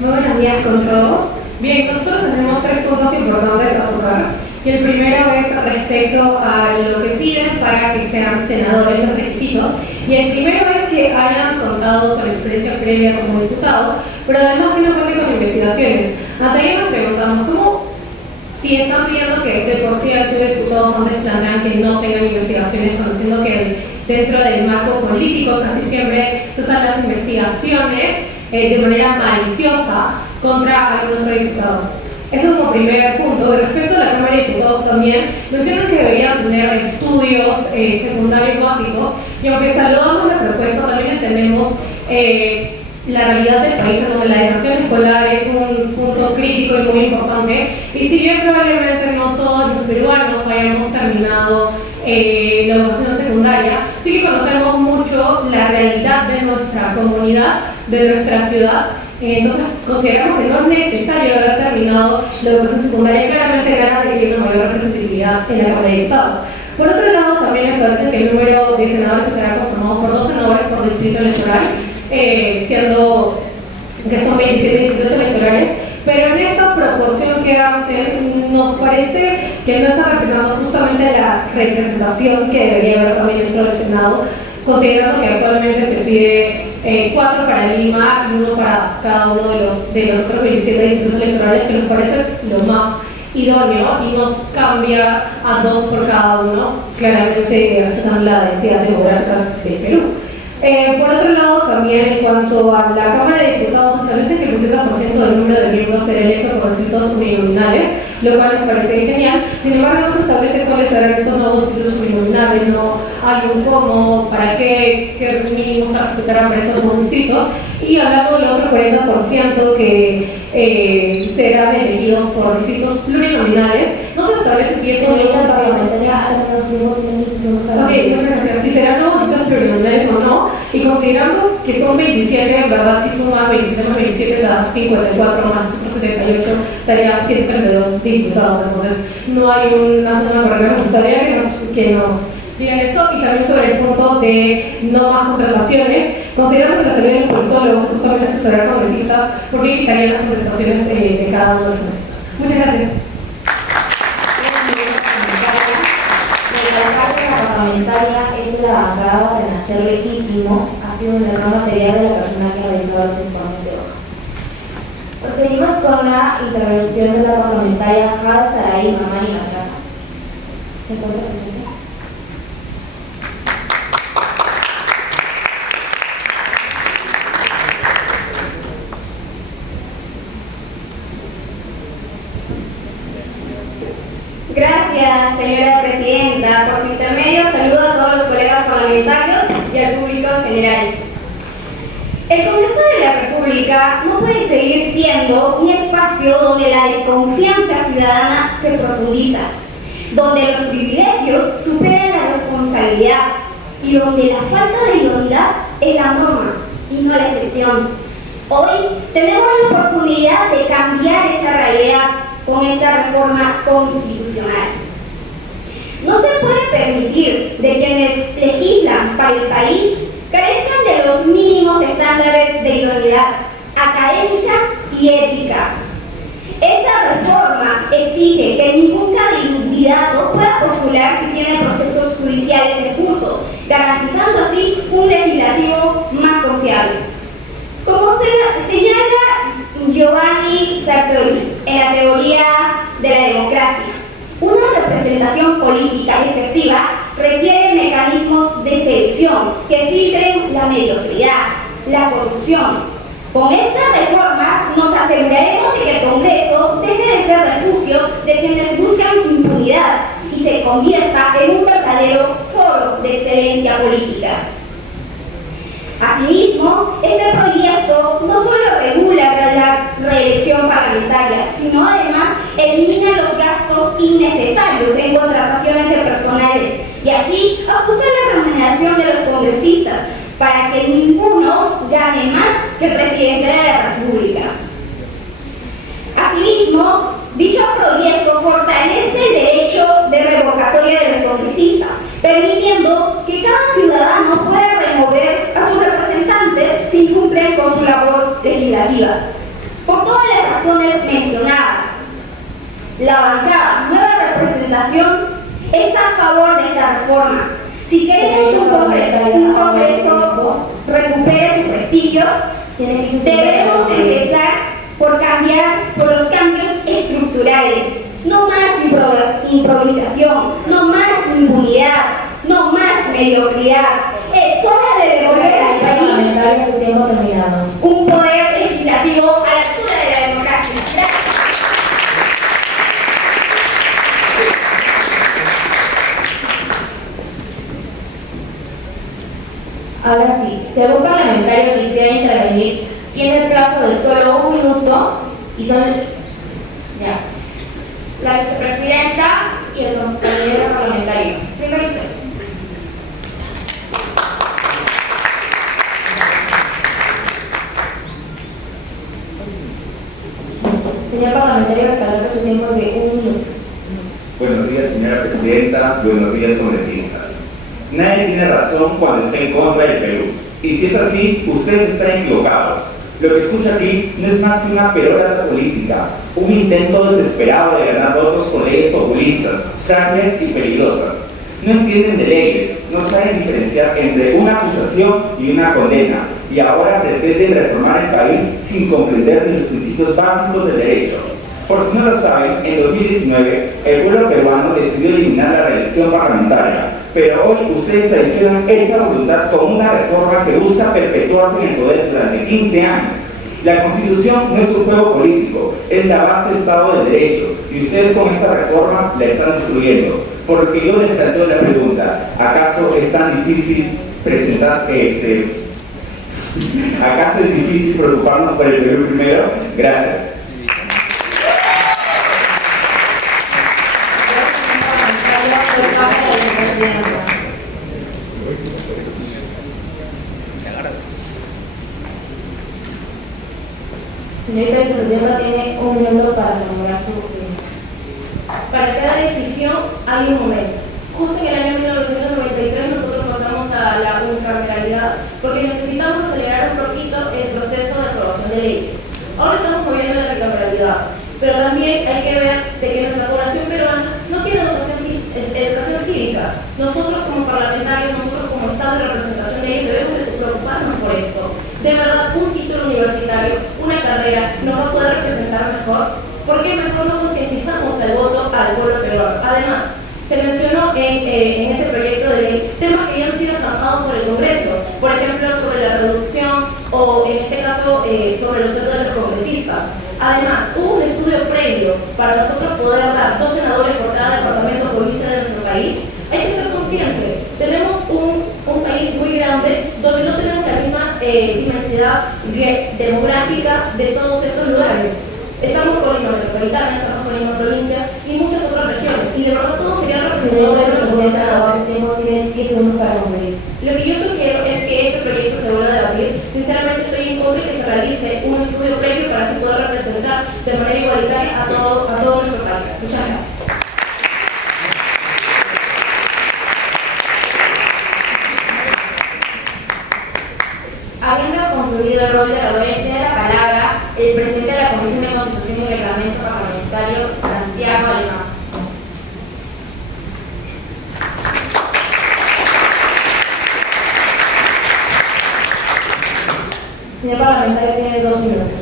Muy buenos días con todos. Bien, nosotros tenemos 3 puntos importantes a tocar. Y el primero es respecto a lo que piden para que sean senadores, los requisitos. Y el primero es que hayan contado con experiencia previa como diputado, pero además que no cuenten con investigaciones. Hasta ahí nos preguntamos, ¿cómo si están pidiendo que de por sí al ser diputados antes plantean que no tengan investigaciones, conociendo que dentro del marco político casi siempre se usan las investigaciones de manera maliciosa contra algún otro diputado? Eso como primer punto. Respecto a la Cámara de Diputados también, mencionan que deberían tener estudios secundarios básicos, y aunque saludamos la propuesta, también entendemos la realidad del país, en donde la educación escolar es un punto crítico y muy importante, y si bien probablemente no todos los peruanos hayamos terminado la educación secundaria, sí que conocemos mucho la realidad de nuestra comunidad, de nuestra ciudad. Entonces consideramos que no es necesario haber terminado la educación secundaria. Claramente gana de que haya una mayor representatividad en la Cámara de Diputados. Por otro lado, también establece que el número de senadores estará conformado por 2 senadores por distrito electoral, siendo que son 27 distritos electorales, pero en esta proporción que hacen nos parece que no está respetando justamente la representación que debería haber también dentro del Senado, considerando que actualmente se pide 4 para Lima y 1 para cada uno de los otros 27 distritos electorales, que nos parece lo más idóneo y no cambia a 2 por cada uno, claramente respetan la densidad demográfica de Perú. Por otro lado, también en cuanto a la Cámara de Diputados, establece que el 70% del número de miembros será electo por distritos uninominales, lo cual nos parece genial. Sin embargo, no se establece cuáles serán estos nuevos distritos uninominales, no hay un cómo, para qué mínimos se respetarán para estos nuevos distritos. Y hablando del otro 40% que serán elegidos por distritos plurinominales, no se establece si esto no si serán nuevos distritos plurinominales o no, y considerando que son 27, en verdad si sumas 27 más 27 da 54 más nosotros 78, estaría 132 diputados. Entonces no hay una zona reglamentaria que nos digan eso. Y también sobre el punto de no más contrataciones, considerando que la salida de los politólogos justamente asesorar congresistas, porque quitarían las contrataciones de cada uno de los meses. Muchas gracias. Parlamentaria es de la bancada de nacer legítimo, ha sido un error material de la persona que ha realizado los informes de hoja. Proseguimos con la intervención de la parlamentaria Jade Saray Mamani Machaca. ¿Se encuentra presente? Gracias, señora presidenta. Por su intermedio, saludo a todos los colegas parlamentarios y al público en general. El Congreso de la República no puede seguir siendo un espacio donde la desconfianza ciudadana se profundiza, donde los privilegios superan la responsabilidad y donde la falta de idoneidad es la norma y no la excepción. Hoy tenemos la oportunidad de cambiar esa realidad con esta reforma constitucional. No se puede permitir de quienes legislan para el país carezcan de los mínimos estándares de idoneidad académica y ética. Esta reforma exige que ningún candidato candidato pueda postular si tiene procesos judiciales en curso, garantizando así un legislativo más confiable. Como señala Giovanni Sartori en la teoría de la democracia, una representación política efectiva requiere mecanismos de selección que filtren la mediocridad, la corrupción. Con esta reforma nos aseguraremos de que el Congreso deje de ser refugio de quienes buscan impunidad y se convierta en un verdadero foro de excelencia política. Asimismo, este proyecto no solo regula la reelección parlamentaria, sino además elimina los gastos innecesarios en contrataciones de personales y así ajusta la remuneración de los congresistas para que ninguno gane más que el presidente de la República. Asimismo, dicho proyecto fortalece el derecho de revocatoria de los congresistas, permitiendo que cada ciudadano pueda remover a sus representantes si cumplen con su labor legislativa. Por todas las razones mencionadas, la bancada Nueva Representación está a favor de esta reforma. Si queremos un Congreso recupere su prestigio, debemos empezar por los cambios estructurales. No más improvisación, no más impunidad, no más mediocridad. Es hora de devolver al país un poder legislativo a la altura de la democracia. Gracias. Ahora sí, si algún parlamentario quisiera intervenir, tiene el plazo de solo 1 minuto y son ya la vicepresidenta y el compañero parlamentario. Primero usted. Señor parlamentario, recalco su tiempo de 1 minuto. Buenos días, señora presidenta. Buenos días, congresistas. Nadie tiene razón cuando está en contra del Perú. Y si es así, ustedes están equivocados. Lo que escucha aquí no es más que una perorata política, un intento desesperado de ganar votos con leyes populistas, frágiles y peligrosas. No entienden de leyes, no saben diferenciar entre una acusación y una condena, y ahora pretenden reformar el país sin comprender ni los principios básicos del derecho. Por si no lo saben, en 2019 el pueblo peruano decidió eliminar la reelección parlamentaria, pero hoy ustedes traicionan esa voluntad con una reforma que busca perpetuarse en el poder durante 15 años. La Constitución no es un juego político, es la base del Estado de Derecho, y ustedes con esta reforma la están destruyendo. Por lo que yo les planteo la pregunta, ¿acaso es tan difícil presentar ¿acaso es difícil preocuparnos por el Perú primero? Gracias. Señorita vicepresidenta, tiene 1 minuto para nombrar su opinión. Para cada decisión hay un momento. Justo en el año 1993 nosotros pasamos a la unicameralidad porque necesitamos acelerar un poquito el proceso de aprobación de leyes. Ahora estamos moviendo la bicameralidad, pero también hay que ver de que nuestra población peruana no tiene educación cívica. Nosotros como parlamentarios, nosotros como Estado de representación de ellos debemos de preocuparnos por esto. De verdad, un título universitario, una carrera, nos va a poder representar mejor, porque mejor no concientizamos el voto al pueblo peruano. Además, se mencionó en este proyecto de ley temas que ya han sido zanjados por el Congreso, por ejemplo, sobre la reducción o, en este caso, sobre los sueldos de los congresistas. Además, hubo un estudio previo para nosotros poder dar 2 senadores por cada departamento o provincia de nuestro país. Hay que ser conscientes, tenemos un país muy grande donde no tenemos la misma diversidad demográfica de todos estos lugares. Estamos con Lima Metropolitana, estamos con Lima Provincias y muchas otras regiones. Y de verdad todos serían representados de los senadores. Tiene 10 segundos para concluir. Lo que yo sugiero es que este proyecto se vuelva a debatir. Sinceramente estoy en contra de que se realice un estudio previo para así poder representar de manera igualitaria a todo nuestro país. Muchas gracias. Habiendo concluido el rol de la OEA, tiene la palabra el presidente de la Comisión de Constitución y Reglamento Parlamentario, Santiago Alemán. Señor parlamentario, tiene 2 minutos.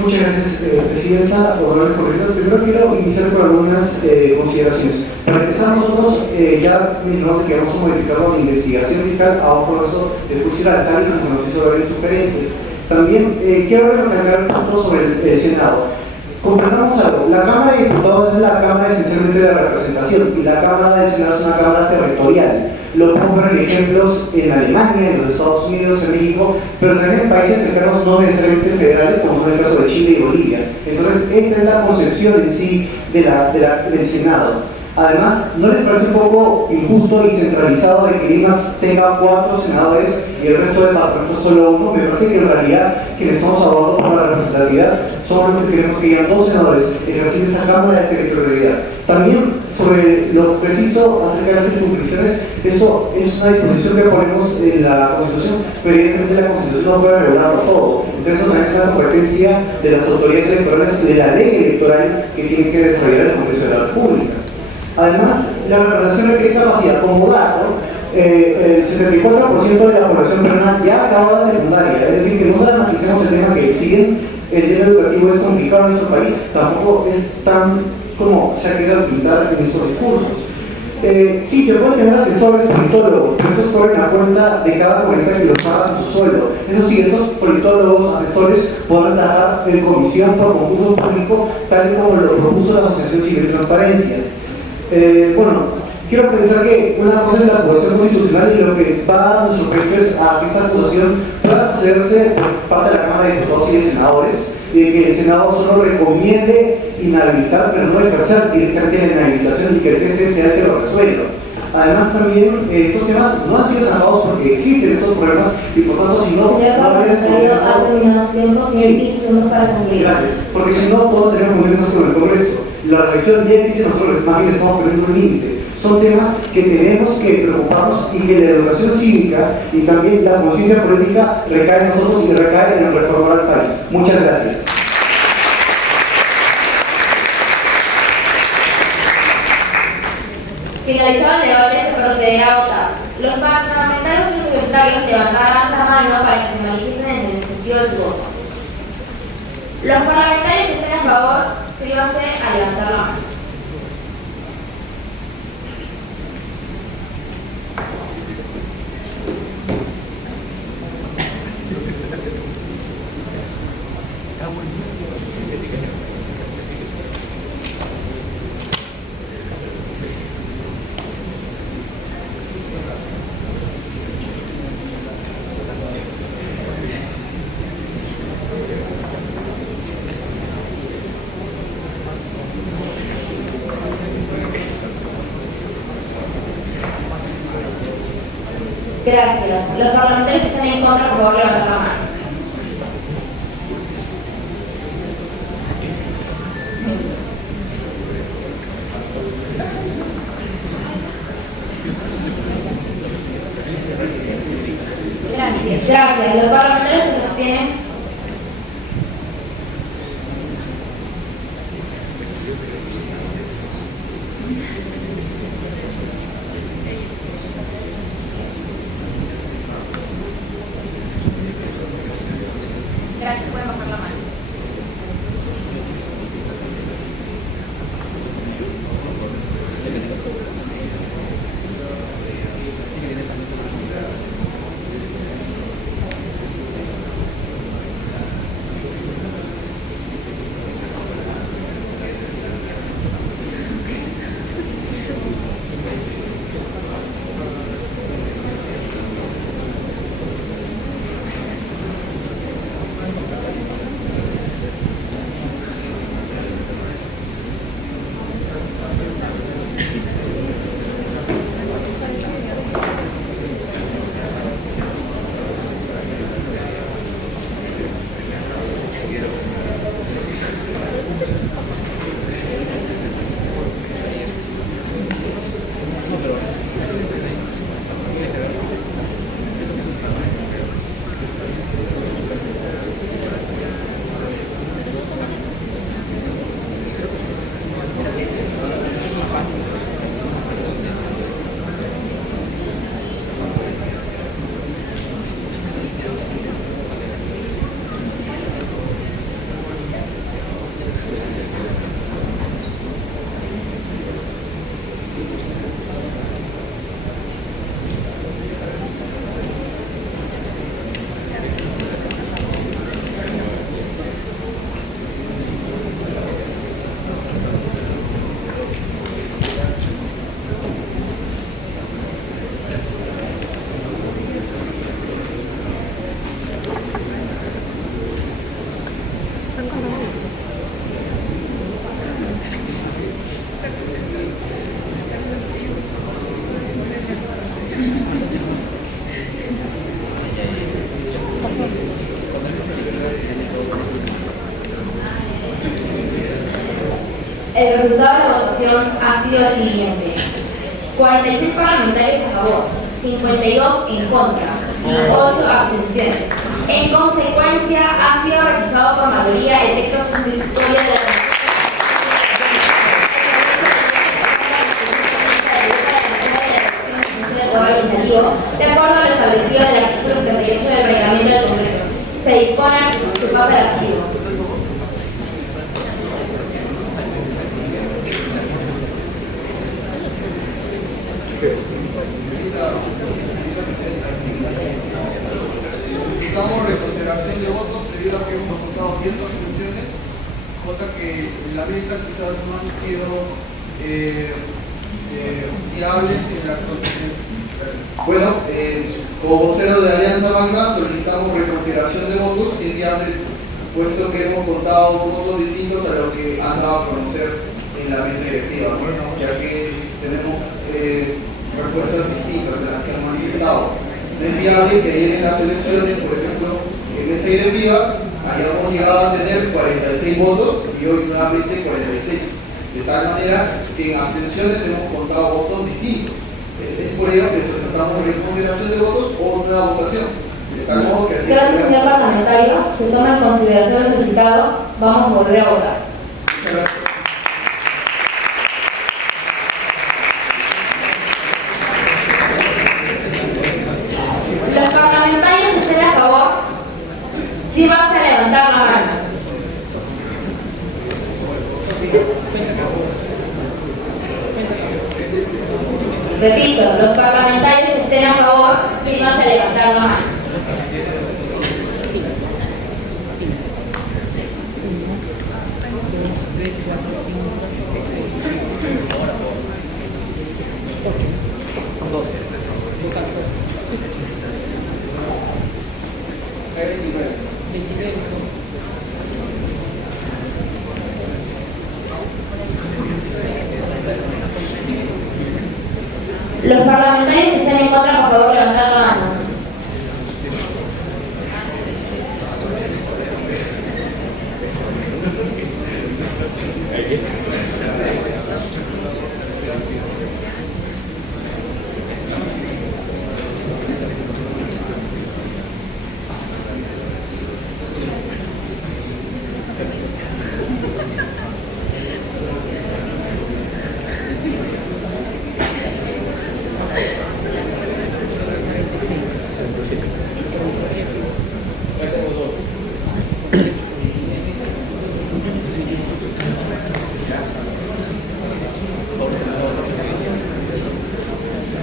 Muchas gracias, Presidenta. Primero quiero iniciar con algunas consideraciones. Para empezar, nosotros ya mencionamos que vamos a modificar la investigación fiscal a un proceso de juicio oral, tal y como nos hizo varias sugerencias. También quiero recalcar un punto sobre el Senado. Comprendamos algo, la Cámara de Diputados es la Cámara esencialmente de representación y la Cámara del Senado es una Cámara territorial. Lo podemos ver en ejemplos en Alemania, en los Estados Unidos, en México, pero también en países cercanos no necesariamente federales, como son el caso de Chile y Bolivia. Entonces, esa es la concepción en sí del Senado. Además, ¿no les parece un poco injusto y centralizado de que Limas tenga 4 senadores y el resto de departamentos solo 1? Me parece que en realidad quienes estamos abogando por la representatividad somos los que queremos que hayan 2 senadores ejerciendo esa Cámara de Territorialidad. También sobre lo preciso acerca de las circunscripciones, eso es una disposición que ponemos en la Constitución, pero evidentemente la Constitución no puede regularlo todo. Entonces eso también es la competencia de las autoridades electorales y de la ley electoral que tiene que desarrollar el Congreso de la República. Además, la representación requiere capacidad. Como dato, el 74% de la población peruana ya acaba la secundaria, es decir, que no dramaticemos el tema que siguen, el tema educativo es complicado en nuestro país, tampoco es tan como se ha querido pintar en estos discursos. Sí, se pueden tener asesores politólogos, pero estos cobran la cuenta de cada congresista que los paga con su sueldo. Eso sí, estos politólogos, asesores, podrán trabajar en comisión por concurso público, tal y como lo propuso la Asociación Civil de Transparencia. Bueno, quiero pensar que una cosa es la acusación constitucional y lo que va a nuestro proyecto es a que esa acusación pueda procederse por parte de la Cámara de Diputados y de Senadores, y de que el Senado solo recomiende inhabilitar, pero no ejercer directamente la inhabilitación y que el TC sea el que lo resuelva. Además, también estos temas no han sido zanjados porque existen estos problemas y por tanto, si no, gracias, porque si no, todos estaríamos moviéndonos con el Congreso. La reflexión ya existe, nosotros más bien estamos poniendo un límite. Son temas que tenemos que preocuparnos y que la educación cívica y también la conciencia política recae en nosotros y recae en el reformar al país. Muchas gracias. Finalizado el debate, se procederá a votar. Los parlamentarios universitarios levantarán la mano para que se manifiesten en el sentido de su voto. Los parlamentarios que estén a favor, sírvanse a levantar la mano. Gracias. Los parlamentarios que están en contra, por favor, levantar la mano. Gracias. Gracias. Los parlamentarios que se abstienen. Gracias, pueden bajar la mano. El resultado de la votación ha sido el siguiente: 46 parlamentarios a favor, 52 en contra y 8 abstenciones. En consecuencia, ha sido rechazado por mayoría el texto sustitutorio de la de acuerdo a lo establecido en el artículo 78 del reglamento del Congreso. Se dispone a su paso del archivo. Solicitamos reconsideración de votos debido a que hemos votado 10 abstenciones, cosa que en la mesa quizás no han sido viables en la actualidad. Bueno, como vocero de Alianza Banca solicitamos reconsideración de votos inviable, puesto que hemos contado votos distintos a lo que han dado a conocer en la mesa directiva, ya que tenemos respuestas distintas de las que han manifestado. No es viable que ayer en las elecciones, por ejemplo, en mesa directiva hayamos llegado a tener 46 votos y hoy nuevamente 46. De tal manera que en abstenciones hemos contado votos distintos. Es por ello que solicitamos reconsideración de votos o nueva votación. De tal modo que así. Gracias, señor parlamentario. Se toma en consideración el solicitado. Vamos a volver a votar. Muchas gracias. Los parlamentarios que estén a favor, sí vas a levantar la mano. Repito, los parlamentarios que estén a favor, sí vas a levantar la mano. Los parlamentarios que estén en contra, por favor, levantar la mano.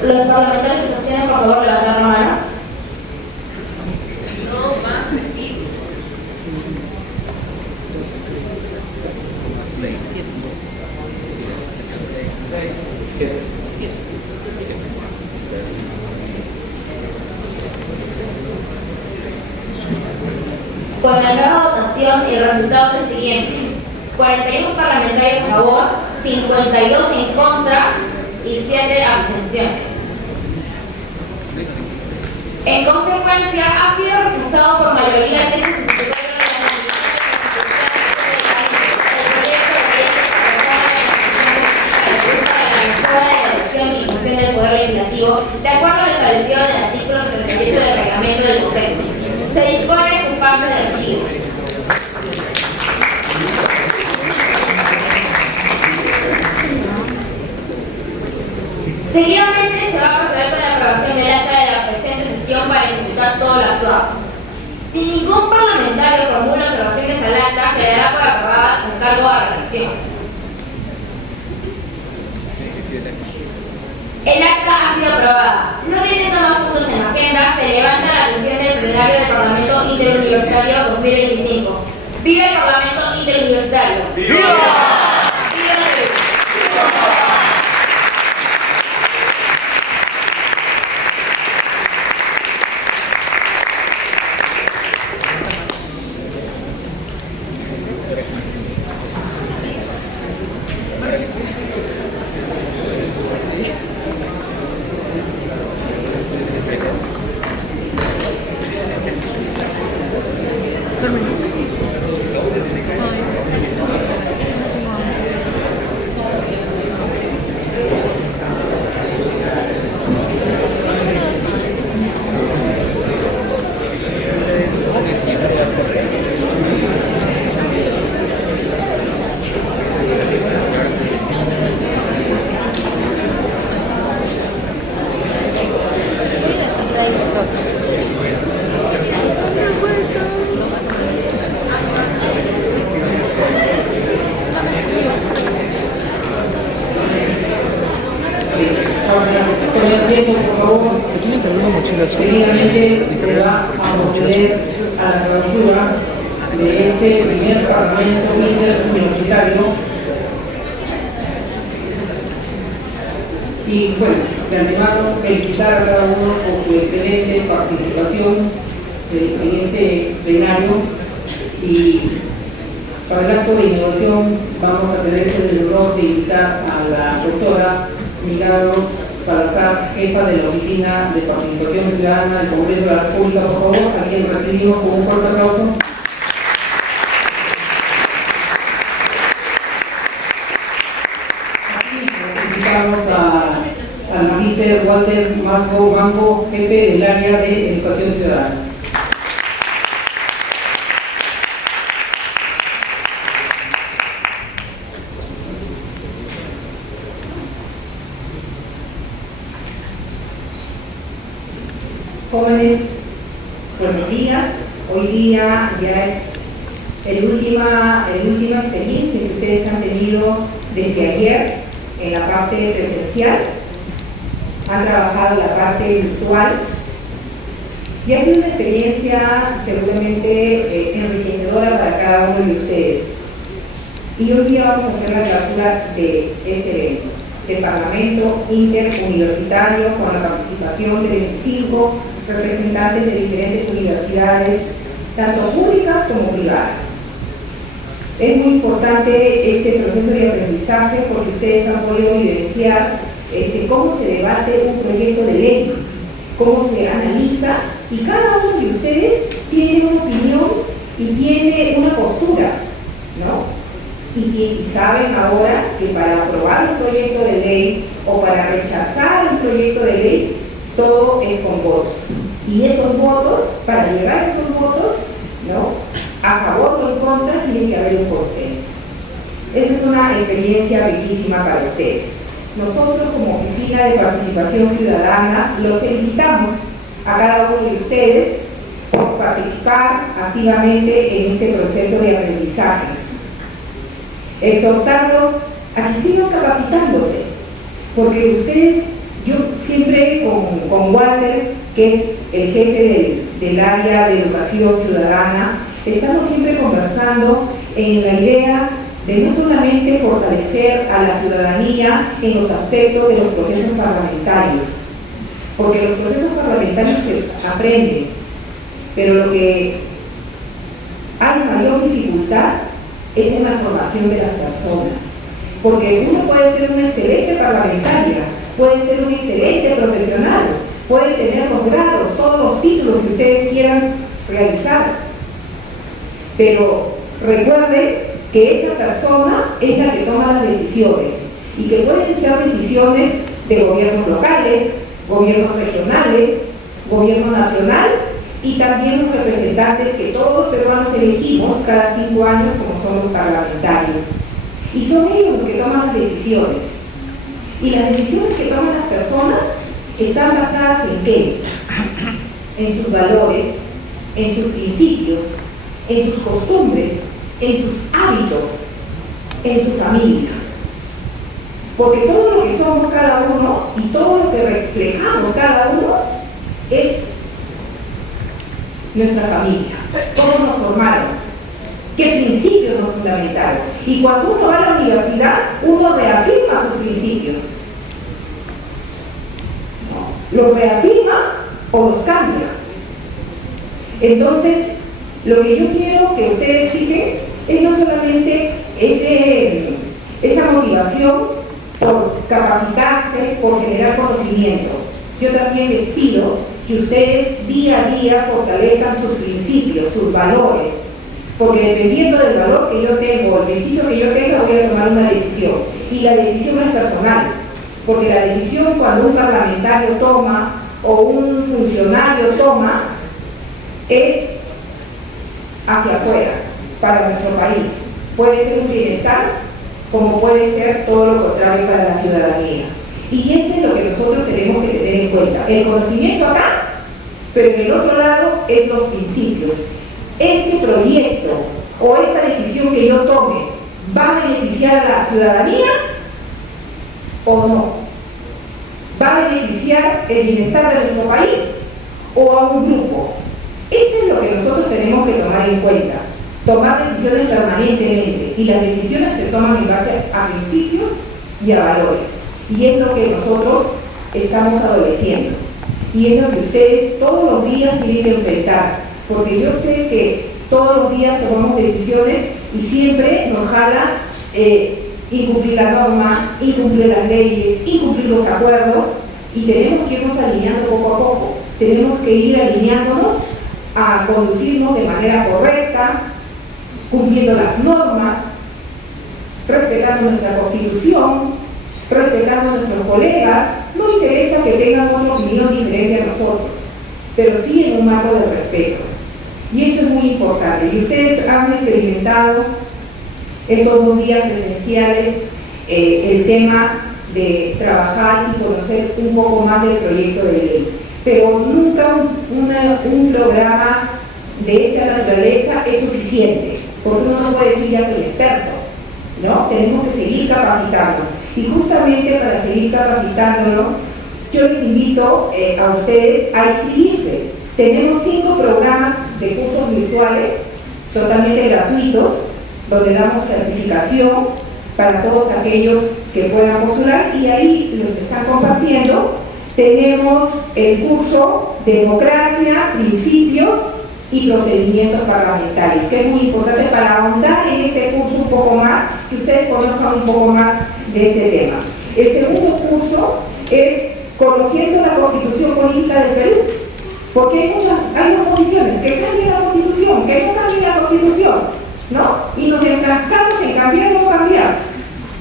Los parlamentarios que sostienen, por favor, levantar la mano. No más seguido. Con la nueva votación, el resultado es el siguiente: 41 parlamentarios a favor, 52 en contra y 7 abstenciones. En consecuencia, ha sido rechazado por mayoría el texto sustitutorio de la elección y función del Poder Legislativo, de acuerdo a lo establecido en el artículo 78 del reglamento del Congreso. Se dispone su pase de archivo. Seguidamente se va a proceder con la aprobación del acta de la presente sesión para ejecutar todo lo actuado. Si ningún parlamentario formula observaciones al acta, se dará por aprobada con cargo a redacción. El acta ha sido aprobada. No teniendo más puntos en la agenda, se levanta la sesión del plenario del Parlamento Interuniversitario 2025. ¡Viva el Parlamento Interuniversitario! ¡Viva! ¡Viva! seguidamente se va a proceder a la clausura de este primer Parlamento Interuniversitario. Y bueno, de antemano felicitar a cada uno por su excelente participación en este plenario. Y para el acto de inauguración vamos a tener el honor de invitar a la doctora Milagros Salazar, jefa de la Oficina de Participación Ciudadana del Congreso de la República, por favor, a quien recibimos con un fuerte aplauso. Al magíster Walter Masgo Banco, jefe del área de Educación Ciudadana. Jóvenes, buenos días. Hoy día ya es la última experiencia que ustedes han tenido desde ayer en la parte presencial. Han trabajado la parte virtual y ha sido una experiencia seguramente enriquecedora para cada uno de ustedes. Y hoy día vamos a hacer la clausura de este evento, del Parlamento Interuniversitario, con la participación de 25 representantes de diferentes universidades, tanto públicas como privadas. Es muy importante este proceso de aprendizaje porque ustedes han podido evidenciar cómo se debate un proyecto de ley, cómo se analiza, y cada uno de ustedes tiene una opinión y tiene una postura, ¿no? Y saben ahora que para aprobar un proyecto de ley o para rechazar un proyecto de ley, todo es con votos. Y esos votos, para llegar a esos votos, ¿no?, a favor o en contra, tiene que haber un consenso. Esa es una experiencia riquísima para ustedes. Nosotros, como Oficina de Participación Ciudadana, los felicitamos a cada uno de ustedes por participar activamente en este proceso de aprendizaje. Exhortarlos a que sigan capacitándose, porque ustedes, yo siempre con Walter, que es el jefe del área de educación ciudadana, estamos siempre conversando en la idea de no solamente fortalecer a la ciudadanía en los aspectos de los procesos parlamentarios, porque los procesos parlamentarios se aprenden, pero lo que hay mayor dificultad es en la formación de las personas, porque uno puede ser una excelente parlamentaria, puede ser un excelente profesional, puede tener los grados, todos los títulos que ustedes quieran realizar, pero recuerden que esa persona es la que toma las decisiones y que pueden ser decisiones de gobiernos locales, gobiernos regionales, gobierno nacional y también los representantes que todos los peruanos elegimos cada 5 años, como son los parlamentarios. Y son ellos los que toman las decisiones. Y las decisiones que toman las personas están basadas en ¿qué? En sus valores, en sus principios, en sus costumbres, en sus hábitos, en su familia. Porque todo lo que somos cada uno y todo lo que reflejamos cada uno es nuestra familia. ¿Cómo nos formaron? ¿Qué principios nos fundamentaron? Y cuando uno va a la universidad, uno reafirma sus principios. ¿No? Los reafirma o los cambia. Entonces, lo que yo quiero que ustedes fijen es no solamente esa motivación por capacitarse, por generar conocimiento. Yo también les pido que ustedes día a día fortalezcan sus principios, sus valores, porque dependiendo del valor que yo tengo, el principio que yo tenga, voy a tomar una decisión. Y la decisión es personal, porque la decisión cuando un parlamentario toma o un funcionario toma es hacia afuera, para nuestro país. Puede ser un bienestar, como puede ser todo lo contrario para la ciudadanía. Y eso es lo que nosotros tenemos que tener en cuenta. El conocimiento acá, pero en el otro lado es los principios. ¿Este proyecto o esta decisión que yo tome va a beneficiar a la ciudadanía o no? ¿Va a beneficiar el bienestar de nuestro país o a un grupo. Eso es lo que nosotros tenemos que tomar en cuenta. Tomar decisiones permanentemente, y las decisiones se toman en base a principios y a valores. Y es lo que nosotros estamos adoleciendo. Y es lo que ustedes todos los días tienen que enfrentar. Porque yo sé que todos los días tomamos decisiones y siempre nos jala incumplir la norma, incumplir las leyes, incumplir los acuerdos, y tenemos que irnos alineando poco a poco. Tenemos que ir alineándonos a conducirnos de manera correcta, cumpliendo las normas, respetando nuestra constitución, respetando a nuestros colegas. No interesa que tengan una opinión diferente a nosotros, pero sí en un marco de respeto. Y eso es muy importante. Y ustedes han experimentado estos 2 días presenciales el tema de trabajar y conocer un poco más del proyecto de ley. Pero nunca un programa de esta naturaleza es suficiente, porque uno no puede decir ya soy experto, ¿no? Tenemos que seguir capacitándonos. Y justamente para seguir capacitándonos, yo les invito a ustedes a inscribirse. Tenemos 5 programas de cursos virtuales totalmente gratuitos, donde damos certificación para todos aquellos que puedan postular, y ahí los están compartiendo. Tenemos el curso Democracia, Principios y Procedimientos Parlamentarios, que es muy importante para ahondar en este curso un poco más, que ustedes conozcan un poco más de este tema. El segundo curso es Conociendo la Constitución Política del Perú, porque hay dos posiciones, que cambie la Constitución, que no cambie la Constitución, ¿no? Y nos enfrascamos en cambiar o no cambiar,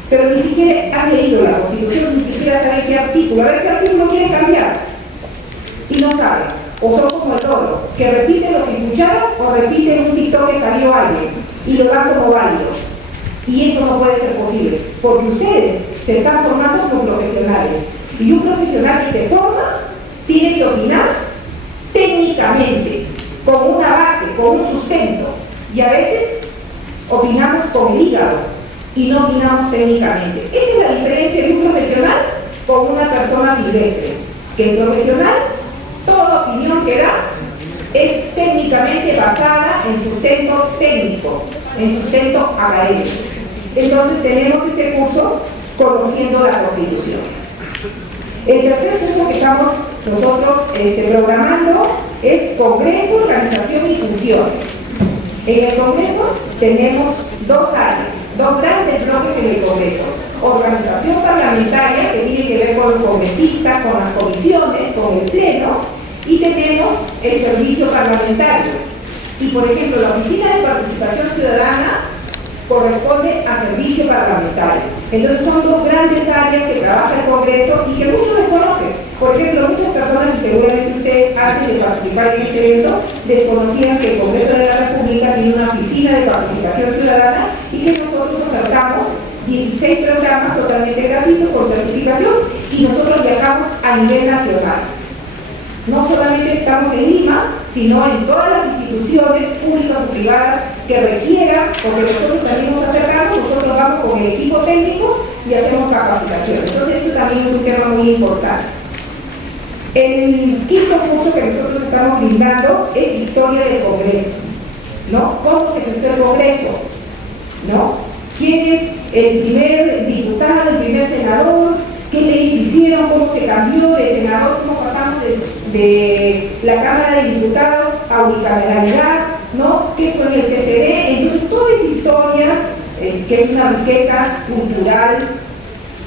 pero ni siquiera han leído la Constitución, ni siquiera saben qué artículo, a ver qué artículo quieren cambiar, y no saben, o son como el otro, que repiten lo que escucharon o repiten un TikTok que salió alguien y lo dan como válido. Y eso no puede ser posible, porque ustedes se están formando como profesionales, y un profesional que se forma tiene que opinar técnicamente, con una base, con un sustento, y a veces opinamos con el hígado y no opinamos técnicamente. Esa es la diferencia de un profesional con una persona silvestre, que el profesional, toda opinión que da es técnicamente basada en sustento técnico, en sustento académico. Entonces tenemos este curso Conociendo la Constitución. El tercer curso que estamos nosotros programando es Congreso, Organización y Funciones. En el Congreso tenemos 2 áreas, 2 grandes bloques en el Congreso. Organización parlamentaria, que tiene que ver con los congresistas, con las comisiones, con el pleno, y tenemos el servicio parlamentario. Y por ejemplo, la Oficina de Participación Ciudadana corresponde a servicio parlamentario. Entonces son 2 grandes áreas que trabaja el Congreso y que muchos desconocen. Por ejemplo, muchas personas, y seguramente ustedes antes de participar en este evento, desconocían que el Congreso de la República tiene una Oficina de Participación Ciudadana y que nosotros ofertamos 16 programas totalmente gratuitos con certificación, y nosotros viajamos a nivel nacional. No solamente estamos en Lima, sino en todas las instituciones públicas o privadas que requieran, porque nosotros también nos acercamos, nosotros vamos con el equipo técnico y hacemos capacitación. Entonces eso también es un tema muy importante. El quinto curso que nosotros estamos brindando es Historia del Congreso, ¿no? ¿Cómo se gestó el Congreso? ¿No? ¿Quién es el primer diputado, el primer senador? ¿Qué leyes hicieron? ¿Cómo se cambió de senador? ¿Cómo pasamos de la Cámara de Diputados a unicameralidad? ¿No? ¿Qué fue en el CCD? Entonces, toda esa historia, que es una riqueza cultural,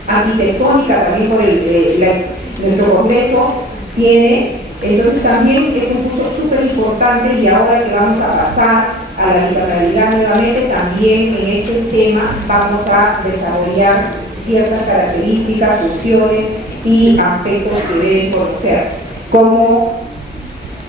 arquitectónica también por nuestro Congreso tiene. Entonces, también es un curso súper importante, y ahora que vamos a pasar a la unicameralidad nuevamente, también en este tema vamos a desarrollar ciertas características, funciones y aspectos que deben conocer, como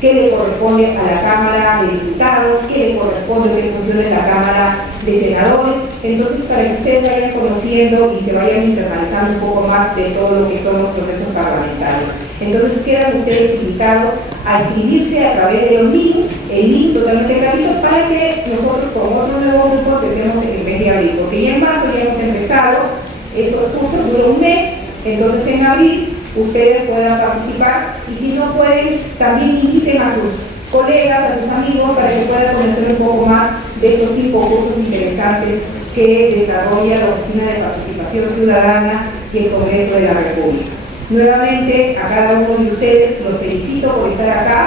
qué le corresponde a la Cámara de Diputados, qué le corresponde, qué funciones la Cámara de Senadores. Entonces, para que ustedes vayan conociendo y se vayan internalizando un poco más de todo lo que son los procesos parlamentarios. Entonces, quedan ustedes invitados a inscribirse a través de los links, el link totalmente gratuito, para que nosotros con otro nuevo grupo empecemos en el mes de abril, porque ya en marzo ya hemos empezado. Estos cursos duran un mes, entonces en abril ustedes puedan participar, y si no pueden, también inviten a sus colegas, a sus amigos, para que puedan conocer un poco más de estos 5 cursos interesantes que desarrolla la Oficina de Participación Ciudadana y el Congreso de la República. Nuevamente, a cada uno de ustedes los felicito por estar acá,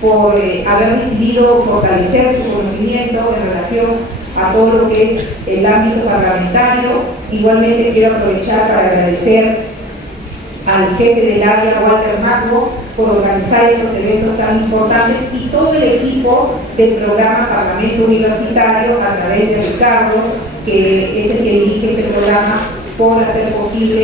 por haber decidido fortalecer su conocimiento en relación a todo lo que es el ámbito parlamentario. Igualmente quiero aprovechar para agradecer al jefe del área, Walter Magno, por organizar estos eventos tan importantes, y todo el equipo del programa Parlamento Universitario, a través de Ricardo, que es el que dirige este programa, por hacer posible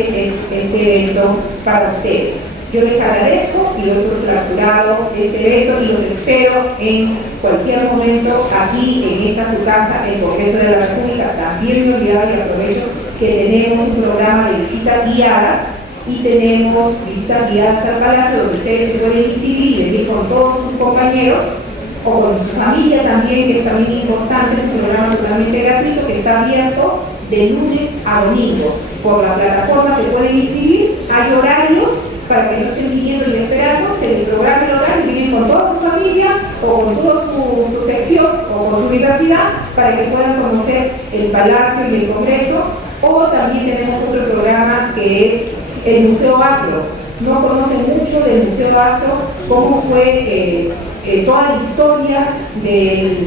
este evento para ustedes. Yo les agradezco y doy por clausurado este evento, y los espero en cualquier momento aquí en esta su casa, el Congreso de la República. También me olvidaba y aprovecho que tenemos un programa de visita guiada, y tenemos visitas guiadas al Palacio, donde ustedes se pueden inscribir y venir con todos sus compañeros o con su familia también, que es también importante. Es un programa totalmente gratuito que está abierto de lunes a domingo. Por la plataforma se pueden inscribir, hay horarios para que no estén viniendo y esperando, se les programa el horario y vienen con toda su familia o con toda su sección o con su universidad, para que puedan conocer el Palacio y el Congreso. O también tenemos otro programa que es el Museo Afro. No conocen mucho del Museo Afro, cómo fue toda la historia de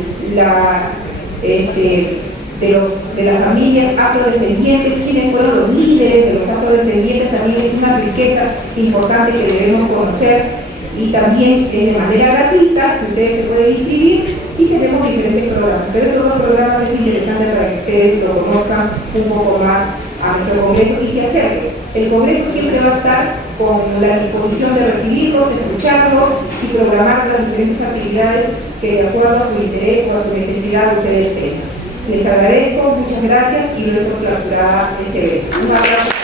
las familias afrodescendientes, quiénes fueron los líderes de los afrodescendientes. También es una riqueza importante que debemos conocer, y también de manera gratuita, si ustedes se pueden inscribir, y tenemos diferentes programas. Pero estos dos programas es interesante para que ustedes lo conozcan un poco más a nuestro Congreso y que acerque. El Congreso siempre va a estar con la disposición de recibirlos, escucharlos y programar las diferentes actividades que, de acuerdo a su interés o a su necesidad, ustedes tengan. Les agradezco, muchas gracias, y doy por clausurada este evento. Un abrazo.